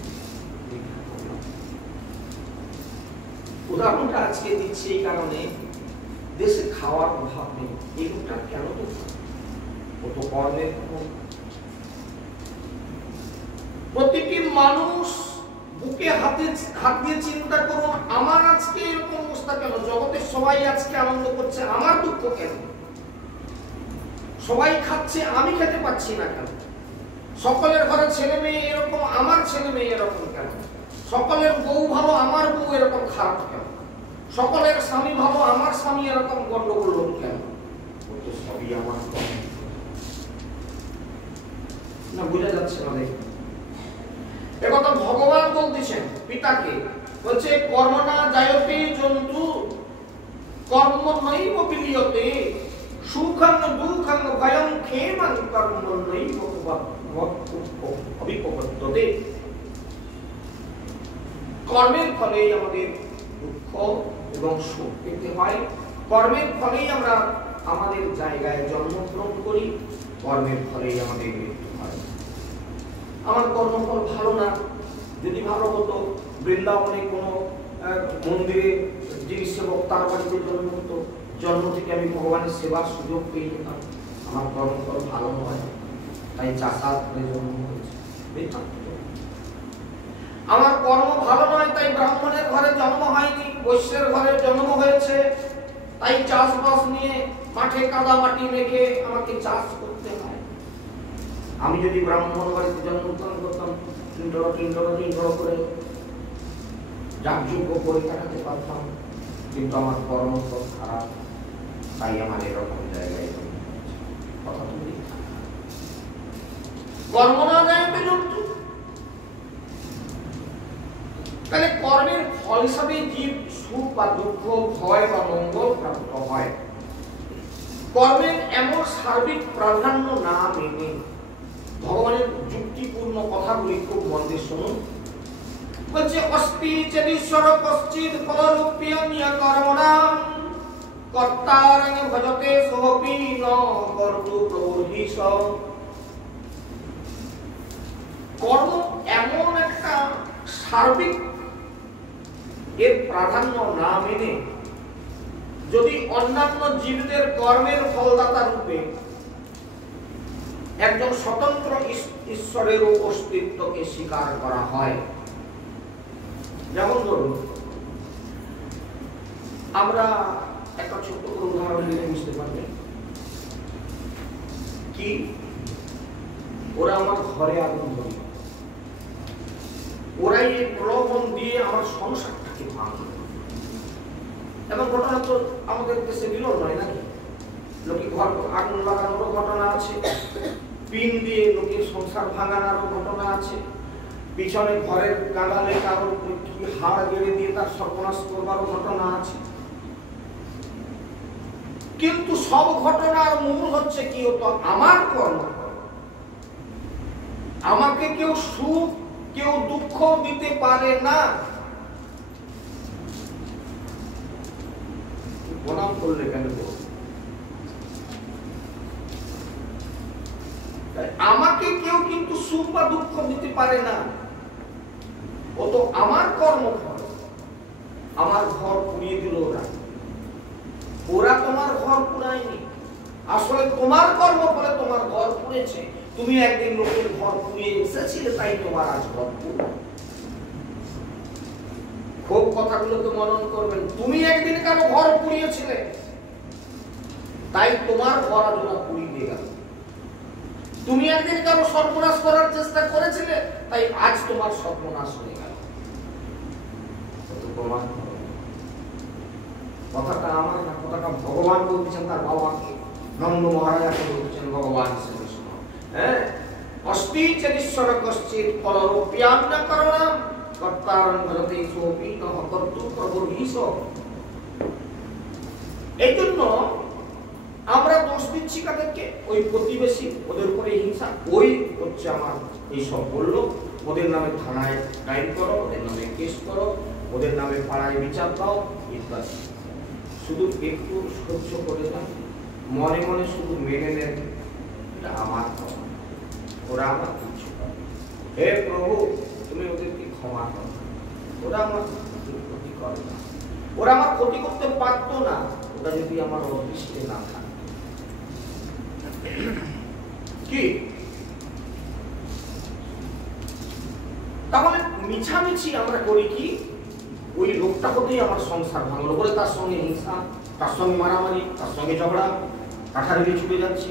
উদাহরণটা আজকে দিচ্ছি এই কারণে, দেশে খাওয়ার অভাব নেই, এই লোকটা কেন তো কত কর্মের। প্রতিটি মানুষ বুকে হাত দিয়ে চিন্তা করুন, আমার আজকে এরকম অবস্থা কেন? জগতের সবাই আজকে আনন্দ করছে, আমার দুঃখ কেন? সবাই খাচ্ছে, আমি খেতে পাচ্ছি না কেন? সকলের ঘরে ছেলে মেয়ে এরকম, আমার ছেলে মেয়ে এরকম কেন? সকলের বউ ভালো, আমার বউ এরকম খারাপ কেন? সকলের স্বামী ভালো, আমার স্বামী এরকম গন্ডগোল কেন? সবই আমার না, বোঝা যাচ্ছে না? দেখুন, একথা ভগবান বলতেছেন পিতাকে, বলছে কর্মণা জায়তে জন্তু কর্মণৈব বিলীয়তে সুখং দুঃখং ভয়ং ক্ষেমং কর্মণৈব অভিপদ্যতে। কর্মের ফলেই আমাদের দুঃখ এবং সুখ পেতে হয়, কর্মের ফলেই আমরা আমাদের জায়গায় জন্মগ্রহণ করি, কর্মের ফলেই আমাদের মৃত্যু হয়। আমার কর্মফল ভালো না, যদি ভালো হতো বৃন্দাবনে কোনো মন্দিরে যিনি সেবক তার বাড়িতে জন্ম হতো, জন্ম থেকে আমি ভগবানের সেবার সুযোগ পেয়ে যেতাম। আমার কর্মফল ভালো নয়, তাই চাষার ঘরে জন্ম হয়েছে। আমার কর্ম ভালো নয়, তাই ব্রাহ্মণের ঘরে জন্ম হয়নি, বৈশ্যের ঘরে জন্ম হয়েছে, তাই চাষবাস নিয়ে মাঠে কাদা মাটি মেখে আমাকে চাষ করতে হয়। আমি যদি ব্রাহ্মণ বাড়িতে জন্মগ্রহণ করতাম, তিন করে যাগযজ্ঞ করে কাটাতে পারতাম, কিন্তু আমার কর্মফল খারাপ, তাই আমার এরকম জায়গায় কথা কর্ম না জায়তে জন্তু। তাহলে কর্মের ফল হিসাবে জীব সুখ বা দুঃখ, ভয় বা মঙ্গল প্রাপ্ত হয়। কর্মের এমন সার্বিক প্রাধান্য না মেনে ভগবানের যুক্তিপূর্ণ কথাগুলি খুব মন দিয়ে শুনুন। বলছে অস্তি চেদীশ্বর কশ্চিৎ ফলরূপ্যং কর্মণাং কর্তারং ভজতে সোপি ন কর্তু প্রবুদ্ধিস। কর্ম এমন একটা সার্বিক এর প্রাধান্য না মেনে যদি অন্যান্য জীবদের কর্মের ফলদাতা রূপে একজন স্বতন্ত্র ঈশ্বরের অস্তিত্বকে স্বীকার করা হয়। যেমন ধরুন, আমরা একটা ছোট্ট করে উদাহরণ দিলে বুঝতে পারবেন। কি ওরা আমার ঘরে আগুন ধরল, ওরাই এই প্রলোভন দিয়ে আমার সংসারটাকে ভাঙল। এবং ঘটনা তো আমাদের দেশে বিরল নয় নাকি? লোকে ঘর আগুন লাগানোরও ঘটনা আছে, পিন দিয়ে লোকের সংসার ভাঙানোরও ঘটনা আছে, পিছনে ঘরের গাঁদালে কারোর হাড় গেড়ে দিয়ে তার সর্বনাশ করবারও ঘটনা আছে। কিন্তু সব ঘটনার মূল হচ্ছে কি, হতো আমার কর্ম। আমাকে কেউ সুখ কেউ দুঃখ দিতে পারে না। প্রণাম করলে কেন? আমাকে কেউ কিন্তু সুখ বা দুঃখ দিতে পারে না। ও তো আমার কর্মফল। আমার ঘর পুড়িয়ে দিল ওরা, ওরা তোমার ঘর পুড়ায়নি। আসলে তোমার কর্মফলে তোমার ঘর পুড়েছে। তুমি একদিন লোকের ঘর পুড়িয়ে এসেছিলে, তাই তোমার আজ ঘর পুড়ল। খুব কথাগুলোকে মনন করবেন। তুমি একদিন কারো ঘর পুড়িয়েছিলে, তাই তোমার ঘর আজ ওরা পুড়িয়ে দিয়ে গেল। তুমি একদিন কারো সর্বনাশ করার চেষ্টা করেছিলে, তাই আজ তোমার সর্বনাশ হয়ে গেল। কথাটা আমার না, কথাটা ভগবান বলছেন তার বাবাকে, নন্দ মহারাজাকে বলছেন ভগবান শ্রীকৃষ্ণ। হ্যাঁ, অস্তি চেদীশ্বর কশ্চিৎ ফলরূপ্যং কর্মণাং কর্তারং ভজতে সোপি ন কর্তু প্রবুদ্ধিস। এই জন্য আমরা দোষ দিচ্ছি কাদেরকে? ওই প্রতিবেশী, ওদের উপরে হিংসা। ওই হচ্ছে আমার এইসব বললো, ওদের নামে থানায় টাইপ করো, ওদের নামে কেস করো, ওদের নামে পাড়ায় বিচার দাও ইত্যাদি। শুধু একটু সহ্য করে না, মনে মনে শুধু মেনে নেন, এটা আমার কথা, ওরা আমার কিছু করে। হে প্রভু, তুমি ওদেরকে ক্ষমা করো, ওরা আমার ক্ষতি করে না। ওরা আমার ক্ষতি করতে পারতো না, ওটা যদি আমার অদৃষ্টে না থাকে। কি তাহলে মিছামিছি আমরা করি কি? ওই লোকটা হতেই আমার সংসার ভাঙলো বলে তার সঙ্গে হিংসা, তার সঙ্গে মারামারি, তার সঙ্গে ঝগড়া, কাঠারিয়ে ছুটে যাচ্ছি,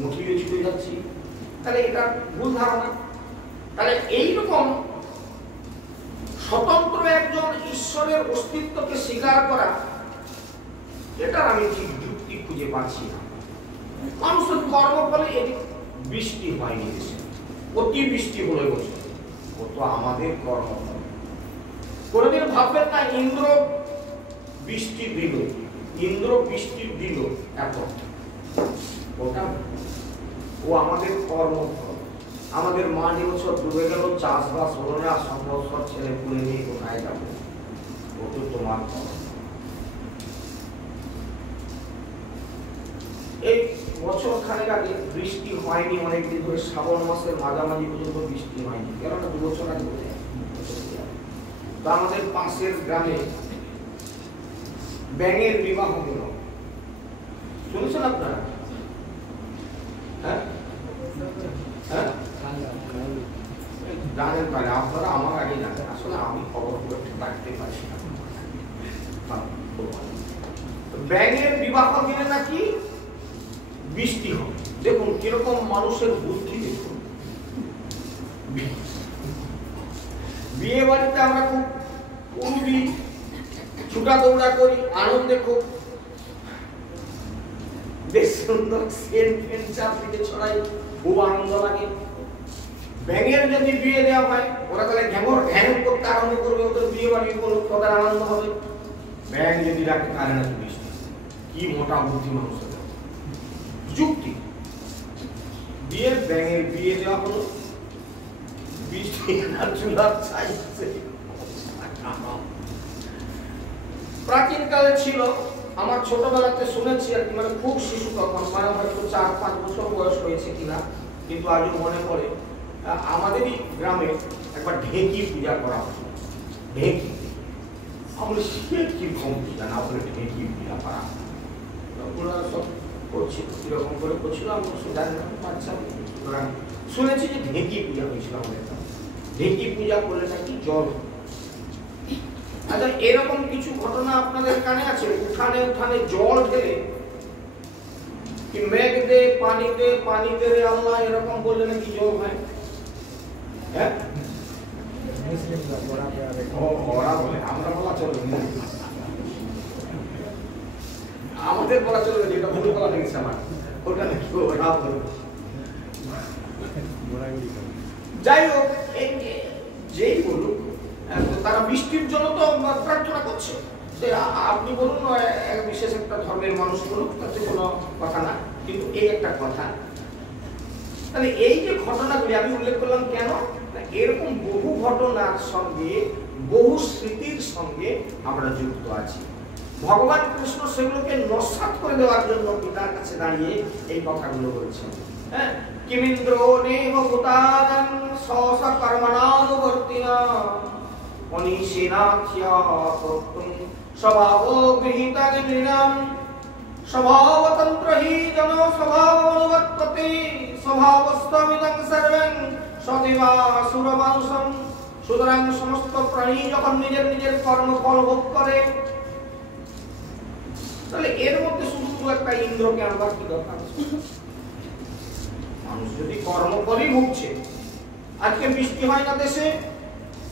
মুঠিয়ে ছুটে যাচ্ছি। তাহলে এটা ভুল ধারণা। তাহলে এইরকম স্বতন্ত্র একজন ঈশ্বরের অস্তিত্বকে স্বীকার করা, এটা আমি ঠিক যুক্তি খুঁজে পাচ্ছি না। মানুষের কর্মফলে বৃষ্টি হয়নি দেশে, অতি বৃষ্টি হলো বছর, ও তো আমাদের কর্মফল। কোনদিন ভাববেন না ইন্দ্র বৃষ্টি দিল, ইন্দ্র বৃষ্টি দিল এত, ওটা ও আমাদের কর্মফল। আমাদের মাটি বছর ডুবে গেল, চাষবাস হলো না, সম্ভবসর ছেলে পুলে নিয়ে কোথায় যাবো? ও তো তোমার কর্ম। এই বছর খানেক আগে বৃষ্টি হয়নি, অনেকদিন ধরে শ্রাবণ মাসের মাঝামাঝি পর্যন্ত বৃষ্টি হয়নি, কেননা 2 বছর আগে বলে। তো আমাদের পাশের গ্রামে ব্যাঙের বিবাহ হল, শুনেছেন আপনারা? হ্যাঁ হ্যাঁ, জানেন তাহলে আপনারা, আমার আগে জানেন। আসলে আমি খবর রাখতে পারি না। ব্যাঙের বিবাহ দিলে নাকি বৃষ্টি হবে। দেখুন কিরকম মানুষের বুদ্ধি। দেখুন, বিয়ে বাড়িতে আমরা খুব উড়বি, ছুটা দৌড়া করি, আনন্দে খুব বেশ সুন্দর সেন্ট ফেন্ট চারদিকে ছড়াই, খুব আনন্দ লাগে। ব্যাঙের যদি বিয়ে দেওয়া হয় ওরা তাহলে ঘ্যাঙর ঘ্যাং করতে আরম্ভ করবে, ওদের বিয়ে বাড়ি উপলক্ষে ওদের আনন্দ হবে। ব্যাঙ যদি ডাকে কারে না বৃষ্টি, কি মোটা বুদ্ধি মানুষের যুক্তি দিয়ে ব্যাঙের বিয়ে দেওয়া হলো, বৃষ্টি না চুলার চাইছে। প্রাচীন কালে ছিল, আমার ছোটবেলাতে শুনেছি আর কি, মানে খুব শিশু তখন, মানে হয়তো 4-5 বছর বয়স হয়েছে কিনা, কিন্তু আজও মনে পড়ে আমাদেরই গ্রামে একবার ঢেঁকি পূজা করা হতো। ঢেঁকি আমরা কিরকম পূজা না বলে ঢেঁকি পূজা করা, ওরা সব করছিল, কিরকম করে করছিল আমরা জানি না, বাচ্চা শুনেছি যে ঢেঁকি পূজা হয়েছিল আমাদের। ঢেঁকি পূজা করলে নাকি জল। আচ্ছা, এরকম কিছু ঘটনা আপনাদের কানে আছে? উঠানে উঠানে জল ঢেলে কি মেঘ দে পানি দে পানি দে রে আল্লাহ, এরকম বললে নাকি জল হয়? হ্যাঁ, ওরা বলে, আমরা বলা চলবে না, আমাদের বলা চলবে, যেটা ভুল বলা লেগেছে আমার, ওটা নাকি ওরা বলবে। যাই হোক, যেই বলুক তারা বৃষ্টির জন্য তো প্রার্থনা করছে। আপনি বলুন বিশেষ একটা ধর্মের মানুষ বলুক, তাতে কোনো কথা না, কিন্তু এই একটা কথা, তাহলে এই যে ঘটনাগুলি আমি উল্লেখ করলাম কেন, এরকম বহু ঘটনার সঙ্গে বহু স্মৃতির সঙ্গে আমরা যুক্ত আছি। ভগবান কৃষ্ণ সেগুলোকে নস্যাৎ করে দেওয়ার জন্য পিতার কাছে দাঁড়িয়ে এই কথাগুলো বলেছেন। হ্যাঁ, কিমিন্দ্র নেহ ভূতানাং সহসা কর্মণানুবর্তিনা অনিশেনাখ্যা প্রত্যং স্বভাব গৃহীতা নৃণাম স্বভাবতন্ত্র হি জন স্বভাব অনুবর্ততে স্বভাবস্থমিদং সর্বং সদেবাসুর মানুষম। সুতরাং সমস্ত প্রাণী যখন নিজের নিজের কর্মফল ভোগ করে, তাহলে এর মধ্যে শুধু একটা ইন্দ্রকে আনবার কি দরকার? মানুষ যদি কর্ম করেই ভুগছে, আজকে বৃষ্টি হয় না দেশে,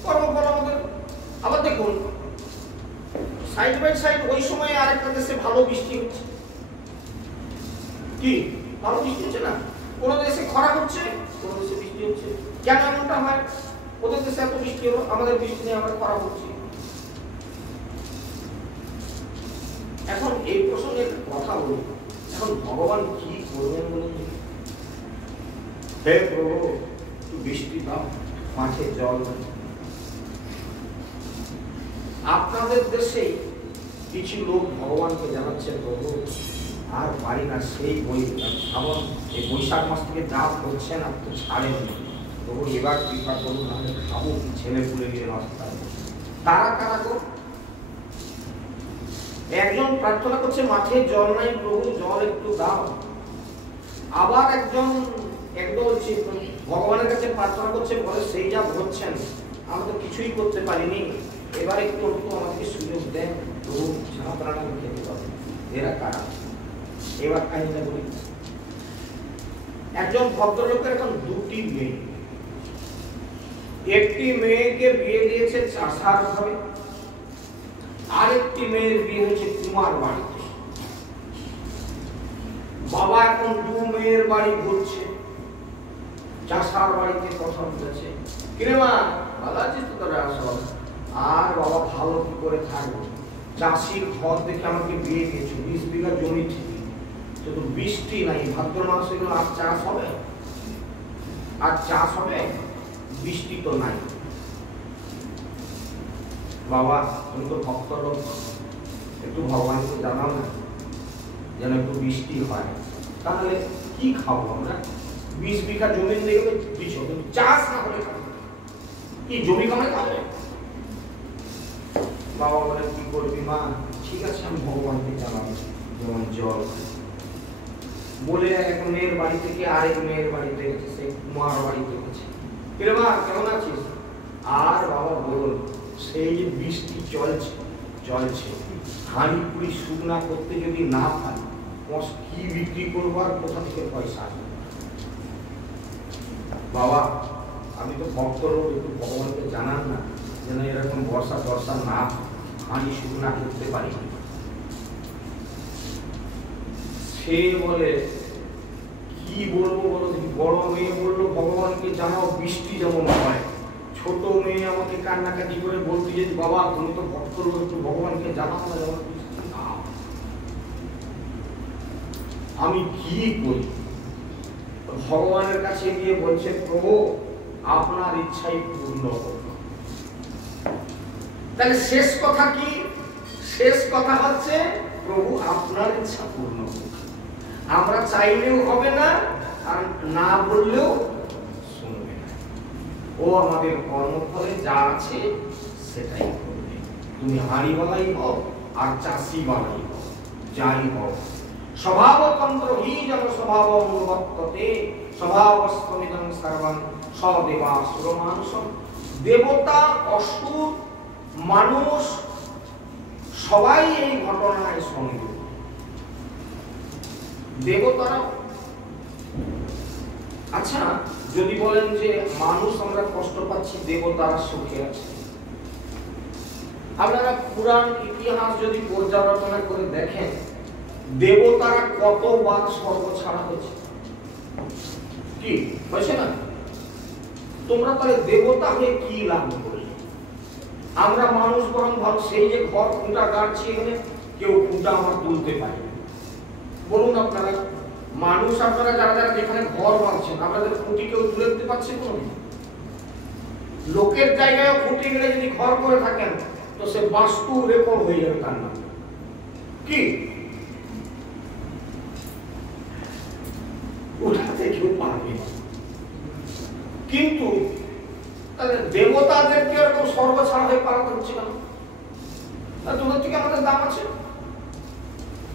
কর্মফল আমাদের। আবার দেখুন সাইড বাই সাইড ওই সময় আরেকটা দেশে ভালো বৃষ্টি হচ্ছে, কি ভালো বৃষ্টি হচ্ছে না? কোন দেশে খরা হচ্ছে, কোন দেশে বৃষ্টি হচ্ছে। কেন এমনটা হয়? ওদের দেশে এত বৃষ্টি হলো, আমাদের বৃষ্টি নেই, আমরা খরা হচ্ছে। এখন এই প্রসঙ্গে কথা বলি, এখন ভগবান কি করবেন বলুন? হে প্রভু, একটু বৃষ্টি দাও, মাঠে জল দাও। আপনাদের দেশে কিছু লোক ভগবানকে জানাচ্ছে, প্রভু আর পারি না, সেই বই ভাবন এই বৈশাখ মাস থেকে যা করছেন আপনি ছাড়েন, প্রভু এবার কৃপা করুন, নাহলে খাবো কি ছেলে পুলে গিয়ে রাস্তায়। তারা কারা গো? একজন প্রার্থনা করছে মাঠে জল নাই, প্রভু জল একটু দাও। আবার একজন একদম ভগবানের কাছে প্রার্থনা করছে, বলে সেই যা হচ্ছেন আমরা তো কিছুই করতে পারিনি, এবার একটু আমাদেরকে সুযোগ দেন, প্রভু ছাড়া প্রাণ খেতে পারবে। এরা কারা? এবার কাহিনীটা বলি। একজন ভদ্রলোকের এখন দুটি মেয়ে, একটি মেয়েকে বিয়ে দিয়েছে চাষার ঘরে, আরেকটি মেয়ের বিয়ে হয়েছে কুমার বাড়িতে। বাবা এখন দু মেয়ের বাড়ি ঘুরছে, চাষার বাড়িতে কথা বলেছে, কিরে মা ভালো আছিস তো তোরা? সব আর বাবা ভালো কি করে থাকবো, চাষির ঘর দেখে আমাকে বিয়ে দিয়েছে, 20 বিঘা জমি ঠিকই, শুধু বৃষ্টি নাই, ভাদ্র মাস এগুলো আর চাষ হবে? আর চাষ হবে? বৃষ্টি তো নাই। বাবা তুমি তো ভক্ত লোক, একটু ভগবানকে জানাও না যেন একটু বৃষ্টি হয়, তাহলে কি খাবো আমরা? 20 বিঘা জমি দেখবে দিচ্ছ, কিন্তু চাষ না হলে কি জমি কামাই খাবে? বাবা বলে কি করবি মা? ঠিক আছে আমি ভগবানকে জানাবো, যেমন জল বলে এক মেয়ের বাড়ি থেকে আরেক মেয়ের বাড়িতে গেছে, সে কুমার বাড়িতে গেছে। কিরে মা কেমন আছিস? আর বাবা বল সেই যে বৃষ্টি চলছে চলছে, হাঁড়ি পুরি শুকনা করতে যদি না পাই, কি বিক্রি করবো আর কোথা থেকে পয়সা আসবে? বাবা আমি তো ভক্ত লোক, একটু ভগবানকে জানান না যেন এরকম বর্ষা টর্ষা না, হাঁড়ি শুকনা করতে পারি। সে বলে কি বলবো বলো, বড় মেয়ে বললো ভগবানকে জানাও বৃষ্টি যেমন হয়, ছোট মেয়ে আমাকে কান্নাকাটি করে বলতে যে বাবা তুমি তো ভক্ত লোক, একটু ভগবানকে জানাও না যেমন বৃষ্টি না। আমি কি করি? ভগবানের কাছে গিয়ে বলছে প্রভু আপনার ইচ্ছাই পূর্ণ হোক। তাহলে শেষ কথা কি? শেষ কথা হচ্ছে প্রভু আপনার ইচ্ছা পূর্ণ হোক। আমরা চাইলেও হবে না, আর না বললেও শুনবে না। ও আমাদের কর্মফলে যা আছে সেটাই করবে। তুমি হাড়িওয়ালাই হও আর চাষি বালাই হও, যাই হও। স্বভাবতন্ত্র হি জন স্বভাব অনুবর্ততে স্বভাবস্থমিদং সর্বং সদেবাসুর মানুষম। দেবতা, অসুর, মানুষ সবাই এই ঘটনায় সংযুক্ত। দেবতারা, আচ্ছা যদি বলেন যে মানুষ আমরা কষ্ট পাচ্ছি, দেবতারা সুখে আছে, আপনারা পুরাণ ইতিহাস যদি পর্যালোচনা করে দেখেন দেবতারা কতবার স্বর্গ ছাড়া হয়েছে, কি হয়েছে না? তোমরা তাহলে দেবতা হয়ে কি লাভ করলে? আমরা মানুষ বরং ভাব, সেই যে ঘর খুঁটা গাড়ছি এখানে, কেউ খুঁটা আমরা তুলতে পারি। বলুন আপনারা, মানুষ আপনারা যারা যারা যেখানে ঘর বাঁধছেন, আপনাদের খুঁটি কেউ তুলে দিতে পারছে কোনোদিন? লোকের জায়গায় খুঁটি গেলে যদি ঘর করে থাকেন তো সে বাস্তু রেকর্ড হয়ে যাবে তার নাম, কি উঠাতে কেউ পারবে না। কিন্তু তাহলে দেবতাদেরকে এরকম স্বর্গ ছাড়া হয়ে পালাতে হচ্ছে কেন? তোদের থেকে আমাদের দাম আছে।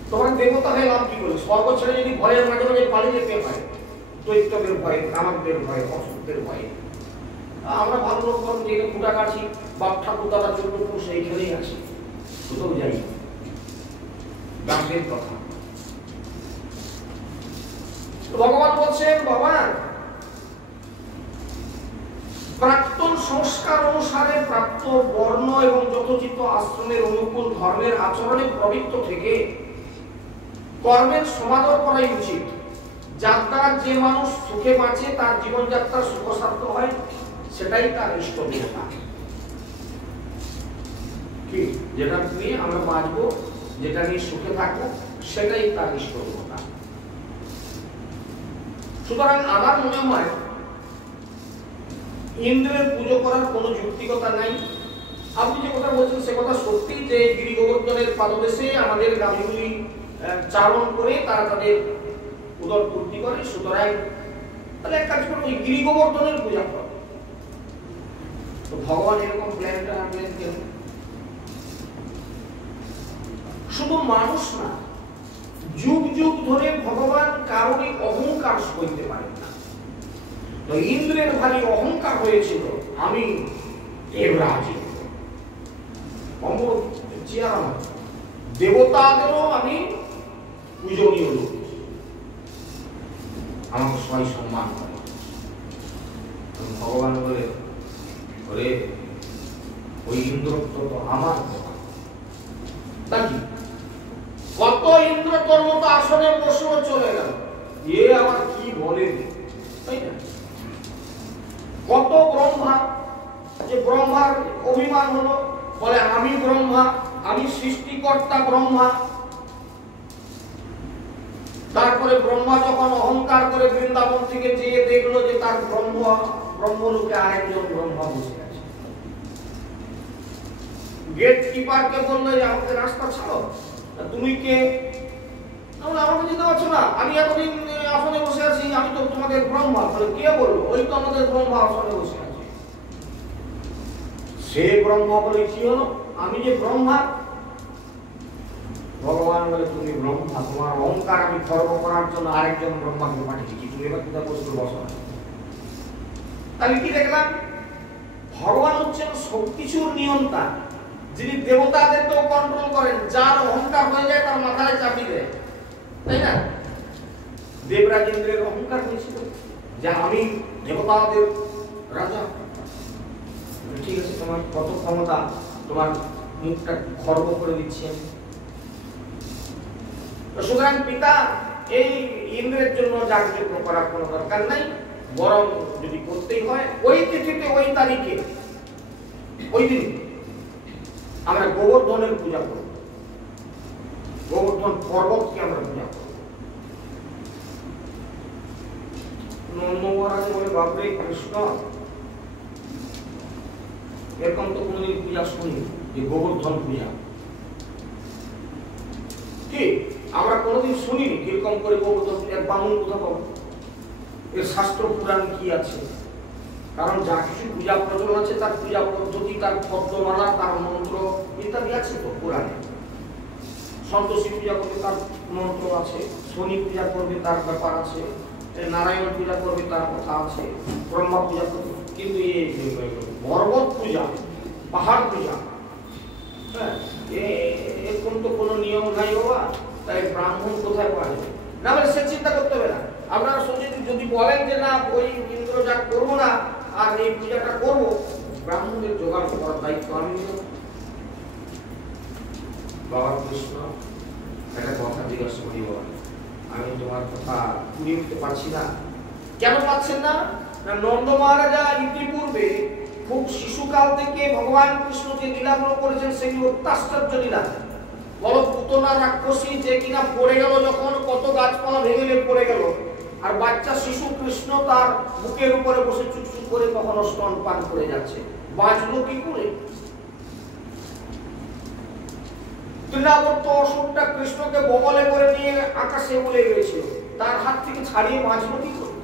তোমার দেবতা হয়ে লাভ কি করে? স্বর্গ ছেড়ে যদি ভয়ের মাঝে মাঝে পালিয়ে যেতে হয়, দৈত্যদের ভয়ে, দানবদের ভয়ে, অসুরদের ভয়ে, আমরা ভালো লোক বরং যেখানে ফুটা কাটছি, বাপ ঠাকুর দাদা চোদ্দ পুরুষ এইখানেই আছি, কোথাও যাই। গাছের কথা ভগবান বলছেন, বাবা প্রাক্তন সংস্কার অনুসারে প্রাপ্ত বর্ণ এবং যথোচিত আশ্রমের অনুকূল ধর্মের আচরণে প্রবৃত্ত থেকে কর্মের সমাদর করাই উচিত। যার দ্বারা যে মানুষ সুখে বাঁচে, তার জীবনযাত্রা সুখসাধ্য হয়, সেটাই তার ইষ্ট দেবতা। কি যেটা নিয়ে আমরা বাঁচবো, যেটা নিয়ে সুখে থাকবো, সেটাই তার ইষ্ট দেবতা। সুতরাং আমার মনে হয় ইন্দ্রের পুজো করার কোনো যুক্তিকতা নাই। আপনি যে কথা বলছেন সে কথা সত্যি, যে গিরি গোবর্ধনের পাদদেশে আমাদের গাভীগুলি চারণ করে তারা তাদের উদর পূর্তি করে। সুতরাং তাহলে এক কাজ করুন, ওই গিরি গোবর্ধনের পূজা করো। তো ভগবান এরকম প্ল্যানটা আনলেন কেন? শুধু মানুষ না, যুগ যুগ ধরে ভগবান কারোরই অহংকার সইতে পারেন না। তো ইন্দ্রের ভারী অহংকার হয়েছিল, আমি দেবরাজ, দেবতাদেরও আমি পূজনীয় লোক, আমাকে সবাই সম্মান করে। ভগবান বলে, ওরে ওই ইন্দ্রত্ব তো আমার নাকি? কত ইন্দ্র তোর মতো আসনে বসেও চলে গেল, এ আবার কি বলে, তাই না? কত ব্রহ্মা, যে ব্রহ্মার অভিমান হলো, বলে আমি ব্রহ্মা, আমি সৃষ্টিকর্তা ব্রহ্মা। তারপরে ব্রহ্মা যখন অহংকার করে বৃন্দাবন থেকে যেয়ে দেখলো যে তার ব্রহ্মলোকে আরেকজন ব্রহ্মা বসে আছে, গেট কিপারকে বললো যে আমাকে রাস্তা ছাড়ো, তুমি কে? আমাকে যেতে পারছো না, আমি এতদিন আসনে বসে আছি, আমি তো তোমাদের ব্রহ্মা। তাহলে কে বললো? ওই তো আমাদের ব্রহ্মা আসনে বসে আছে। সে ব্রহ্মা বলে কি হলো? আমি যে ব্রহ্মা। ভগবান বলে তুমি ব্রহ্মা, তোমার অহংকার আমি খর্ব করার জন্য আরেকজন ব্রহ্মাকে পাঠিয়েছি, তুমি এবার কোথায় বসে বসো। তাহলে কি দেখলাম? ভগবান হচ্ছেন সবকিছুর নিয়ন্তা, যিনি দেবতাদেরকেও কন্ট্রোল করেন। যার অহংকার হয়ে যায় তার মাথায় চাপি দেয়, তাই না? দেবরাজ ইন্দ্রের অহংকার হয়েছিল যে আমি দেবতাদের রাজা। ঠিক আছে, তোমার কত ক্ষমতা, তোমার মুখটা খর্ব করে দিচ্ছি আমি। সুতরাং পিতা এই ইন্দ্রের জন্য যাগযজ্ঞ করার কোনো দরকার নাই, বরং যদি করতেই হয় ওই তিথিতে ওই তারিখে ওই দিন আমরা গোবর্ধনের পূজা করব, গোবর্ধন পর্বতকে আমরা পূজা করব। নন্দ মহারাজ বলে, বাপরে কৃষ্ণ, এরকম তো কোনদিন পূজা শুনি যে গোবর্ধন পূজা, কি আমরা কোনোদিন শুনিনি কিরকম করে গোবর্ধন পূজা, বামুন কোথা পাবো, এর শাস্ত্র পুরাণ কি আছে? কারণ যা কিছু পূজা প্রচলন আছে তার পূজা পদ্ধতি, তার পদ্মমালা, তার মন্ত্র ইত্যাদি আছে তো পুরাণে। সন্তোষী পূজা করবে তার মন্ত্র আছে, শনি পূজা করবে তার ব্যাপার আছে, নারায়ণ পূজা করবে তার কথা আছে, ব্রহ্মা পূজা করবে। কিন্তু এই পর্বত পূজা, পাহাড় পূজা, হ্যাঁ, এরকম তো কোনো নিয়ম নাই বাবা। তাই ব্রাহ্মণ কোথায় পাওয়া যাবে? না বলে সে চিন্তা করতে হবে না। আপনারা যদি বলেন যে না ওই ইন্দ্রজাগ করবো না আর এই পূজাটা করবো, ব্রাহ্মণদের জোগাড় করার দায়িত্ব আমি নেব। বাবা কৃষ্ণ একটা কথা জিজ্ঞাসা করি, বাবা আমি তোমার কথা পুড়িয়ে উঠতে পারছি না। কেন পাচ্ছেন না? নন্দ মহারাজা ইতিপূর্বে খুব শিশুকাল থেকে ভগবান কৃষ্ণ যে লীলাগুলো করেছেন সেগুলো অত্যাশ্চর্য লীলা। বলো পুতনা রাক্ষসী যে কিনা পড়ে গেল, যখন কত গাছপালা ভেঙে পড়ে গেল, আর বাচ্চা শিশু কৃষ্ণ তার বুকের উপরে বসে চুপচুপ করে কখনো স্তন পান করে যাচ্ছে, বাঁচলো কি করে? তৃণাবর্ত অশোকটা কৃষ্ণকে বগলে করে নিয়ে আকাশে উড়ে গেছিল, তার হাত থেকে ছাড়িয়ে বাঁচলো কি করে?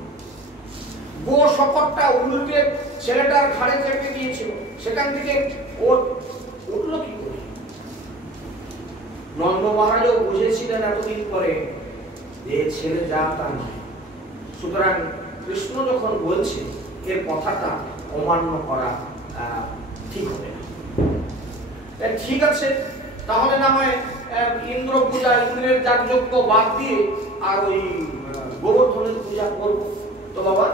গো শকটটা উল্টে ছেলেটার ঘাড়ে চেপে দিয়েছিল, সেখান থেকে ওর উঠলো কি করে? নন্দ মহারাজও বুঝেছিলেন এতদিন পরে যে ছেলে যা তা নয়। সুতরাং কৃষ্ণ যখন বলছে এর কথাটা অমান্য করা ঠিক হবে না। ঠিক আছে, তাহলে না হয় ইন্দ্র পূজা, ইন্দ্রের যাগযজ্ঞ বাদ দিয়ে আর ওই গোবর্ধনের পূজা করব। তো বাবা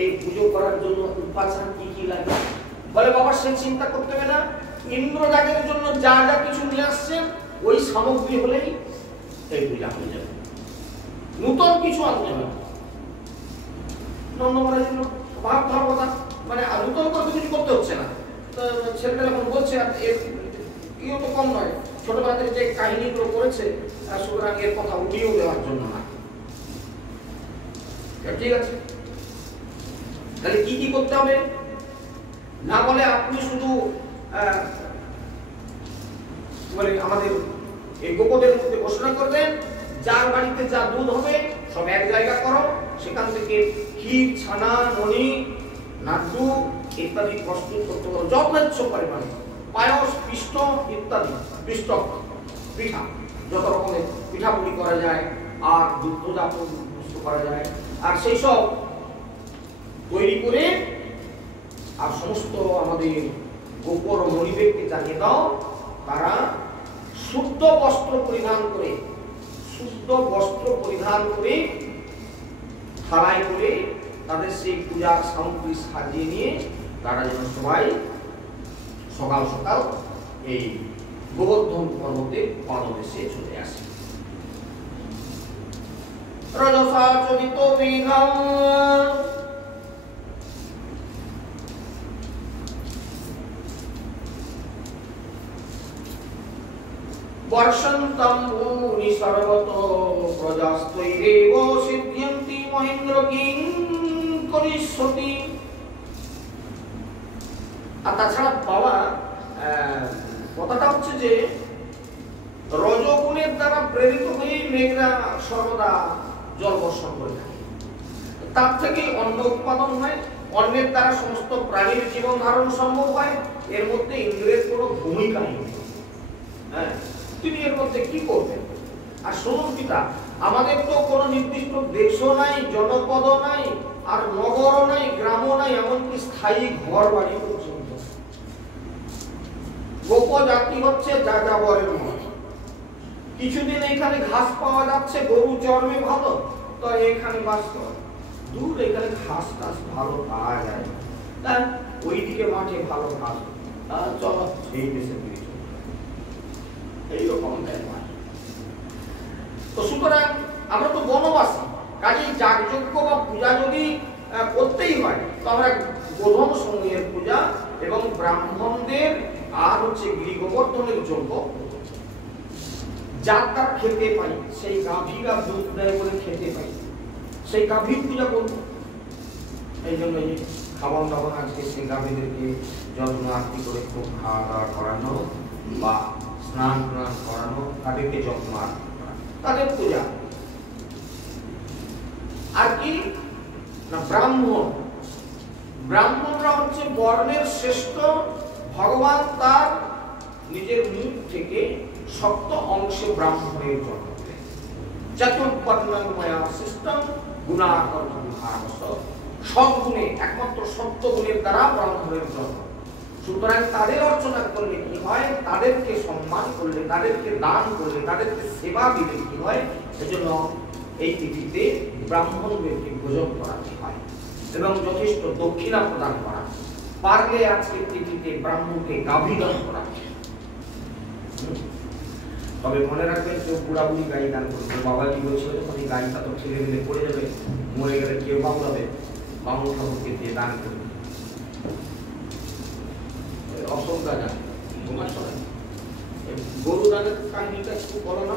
এই পুজো করার জন্য উপাচার কি কি লাগে? বলে বাবা সে চিন্তা করতে হবে না, ইন্দ্র যাগের জন্য যা যা কিছু নিয়ে আসছেন ওই সামগ্রী হলেই এই পূজা হয়ে যাবে, নতুন কিছু আনতে হবে। নন্দ মহারাজ ভাব ধর্মতা মানে নতুন করে কিছু করতে হচ্ছে না। তো ছেলেটা যখন বলছে কেউ তো কম নয়, ছোটবেলাতে যে কাহিনীগুলো করেছে, সুতরাং এর কথা উঠিয়েও দেওয়ার জন্য না। ঠিক আছে, তাহলে কি কি করতে হবে? না বলে আপনি শুধু বলে আমাদের এই গোপদের মধ্যে ঘোষণা করবেন, যার বাড়িতে যা দুধ হবে সব এক জায়গা করো, সেখান থেকে ক্ষীর, ছানা, ননি, নাড়ু ইত্যাদি প্রস্তুত করতে পারো যথেচ্ছ পরিমাণে, পায়স, পিষ্ট ইত্যাদি, পিষ্টক পিঠা, যত রকমের পিঠাপুলি করা যায় আর দুগ্ধজাত বস্তু করা যায়, আর সেই সব তৈরি করে আর সমস্ত আমাদের গোপর মণিবেগকে জানিয়ে দাও। তারা শুদ্ধ বস্ত্র পরিধান করে, শুদ্ধ বস্ত্র পরিধান করে থালায় করে তাদের সেই পূজার সামগ্রী সাজিয়ে নিয়ে তারা যেন সবাই সকাল সকাল এই গোবর্ধন পর্বতে পাদদেশে চলে আসে। রজসা চলিত মেঘাম বর্ষন্তম ভূমি সর্বত প্রজাস্তৈরেব সিদ্ধ্যন্তি মহেন্দ্র কিং করিষ্যতি। আর তাছাড়া বাবা কথাটা হচ্ছে যে রজগুণের দ্বারা প্রেরিত হয়ে মেঘরা সর্বদা জল বর্ষণ করে থাকে, তার থেকে অন্ন উৎপাদন হয়, অন্নের দ্বারা সমস্ত প্রাণীর জীবন ধারণ সম্ভব হয়। এর মধ্যে ইন্দ্রের কোনো ভূমিকা নেই। হ্যাঁ, তিনি এর মধ্যে কি করবেন? আর শুনুন পিতা, আমাদের তো কোনো নির্দিষ্ট দেশও নাই, জনপদও নাই, আর নগরও নাই, গ্রামও নাই, এমনকি স্থায়ী ঘর বাড়ি পর্যন্ত। গোপ জাতি হচ্ছে যাযাবরের মত। কিছুদিন এখানে ঘাস পাওয়া যাচ্ছে, গরু চর্মে ভালো, তো এখানে বাস করে। দূর এখানে ঘাস টাস ভালো পাওয়া যায় না, ওইদিকে মাঠে ভালো ঘাস, চলো সেই দেশে ফিরে চলো, এইরকম ব্যাপার। তো সুতরাং আমরা তো বনবাসী, কাজেই যাগযজ্ঞ বা পূজা যদি করতেই হয় তো আমরা গোধন সমূহের পূজা এবং ব্রাহ্মণদের আর হচ্ছে গৃহবর্ধনের জন্য যার তার খেতে পাই, সেই গাভীরা দুধ দেয় বলে খেতে পাই, সেই গাভীর পূজা করব। এই জন্য এই খাবার দাবার আজকে সেই গাভীদেরকে যত্ন আত্মি করে খুব খাওয়া দাওয়া করানো বা স্নান টান করানো, তাদেরকে যত্ন আত্মি করা, তাদের পূজা। আর কি না ব্রাহ্মণ, ব্রাহ্মণরা হচ্ছে বর্ণের শ্রেষ্ঠ। ভগবান তার নিজের মুখ থেকে সপ্ত অংশে ব্রাহ্মণের জন্ম দেন। চতুর্বর্ণময়া সিস্টেম গুণাকর্ম বিভাগস, সব গুণে একমাত্র সত্য গুণের দ্বারা ব্রাহ্মণের জন্ম। সুতরাং তাদের অর্চনা করলে কি হয়, তাদেরকে সম্মান করলে, তাদেরকে দান করলে, তাদেরকে সেবা দিলে কি হয়, সেজন্য এই তিথিতে ব্রাহ্মণদেরকে ভোজন করাতে হয় এবং যথেষ্ট দক্ষিণা প্রদান করা। পারলে আজকের তিথিতে ব্রাহ্মণকে গাভী দান করা। তবে মনে রাখবেন, কেউ বুড়াবুড়ি গাই দান করবে। বাবাজি বলছিল যখন এই গাইটা তো ঠেলে দিলে পড়ে যাবে, মরে গেলে কেউ বাবুরাবে, বামুন ঠাকুরকে দিয়ে দান করবে। অশোক দাদা গরু দানের কাহিনীটা একটু বলো না।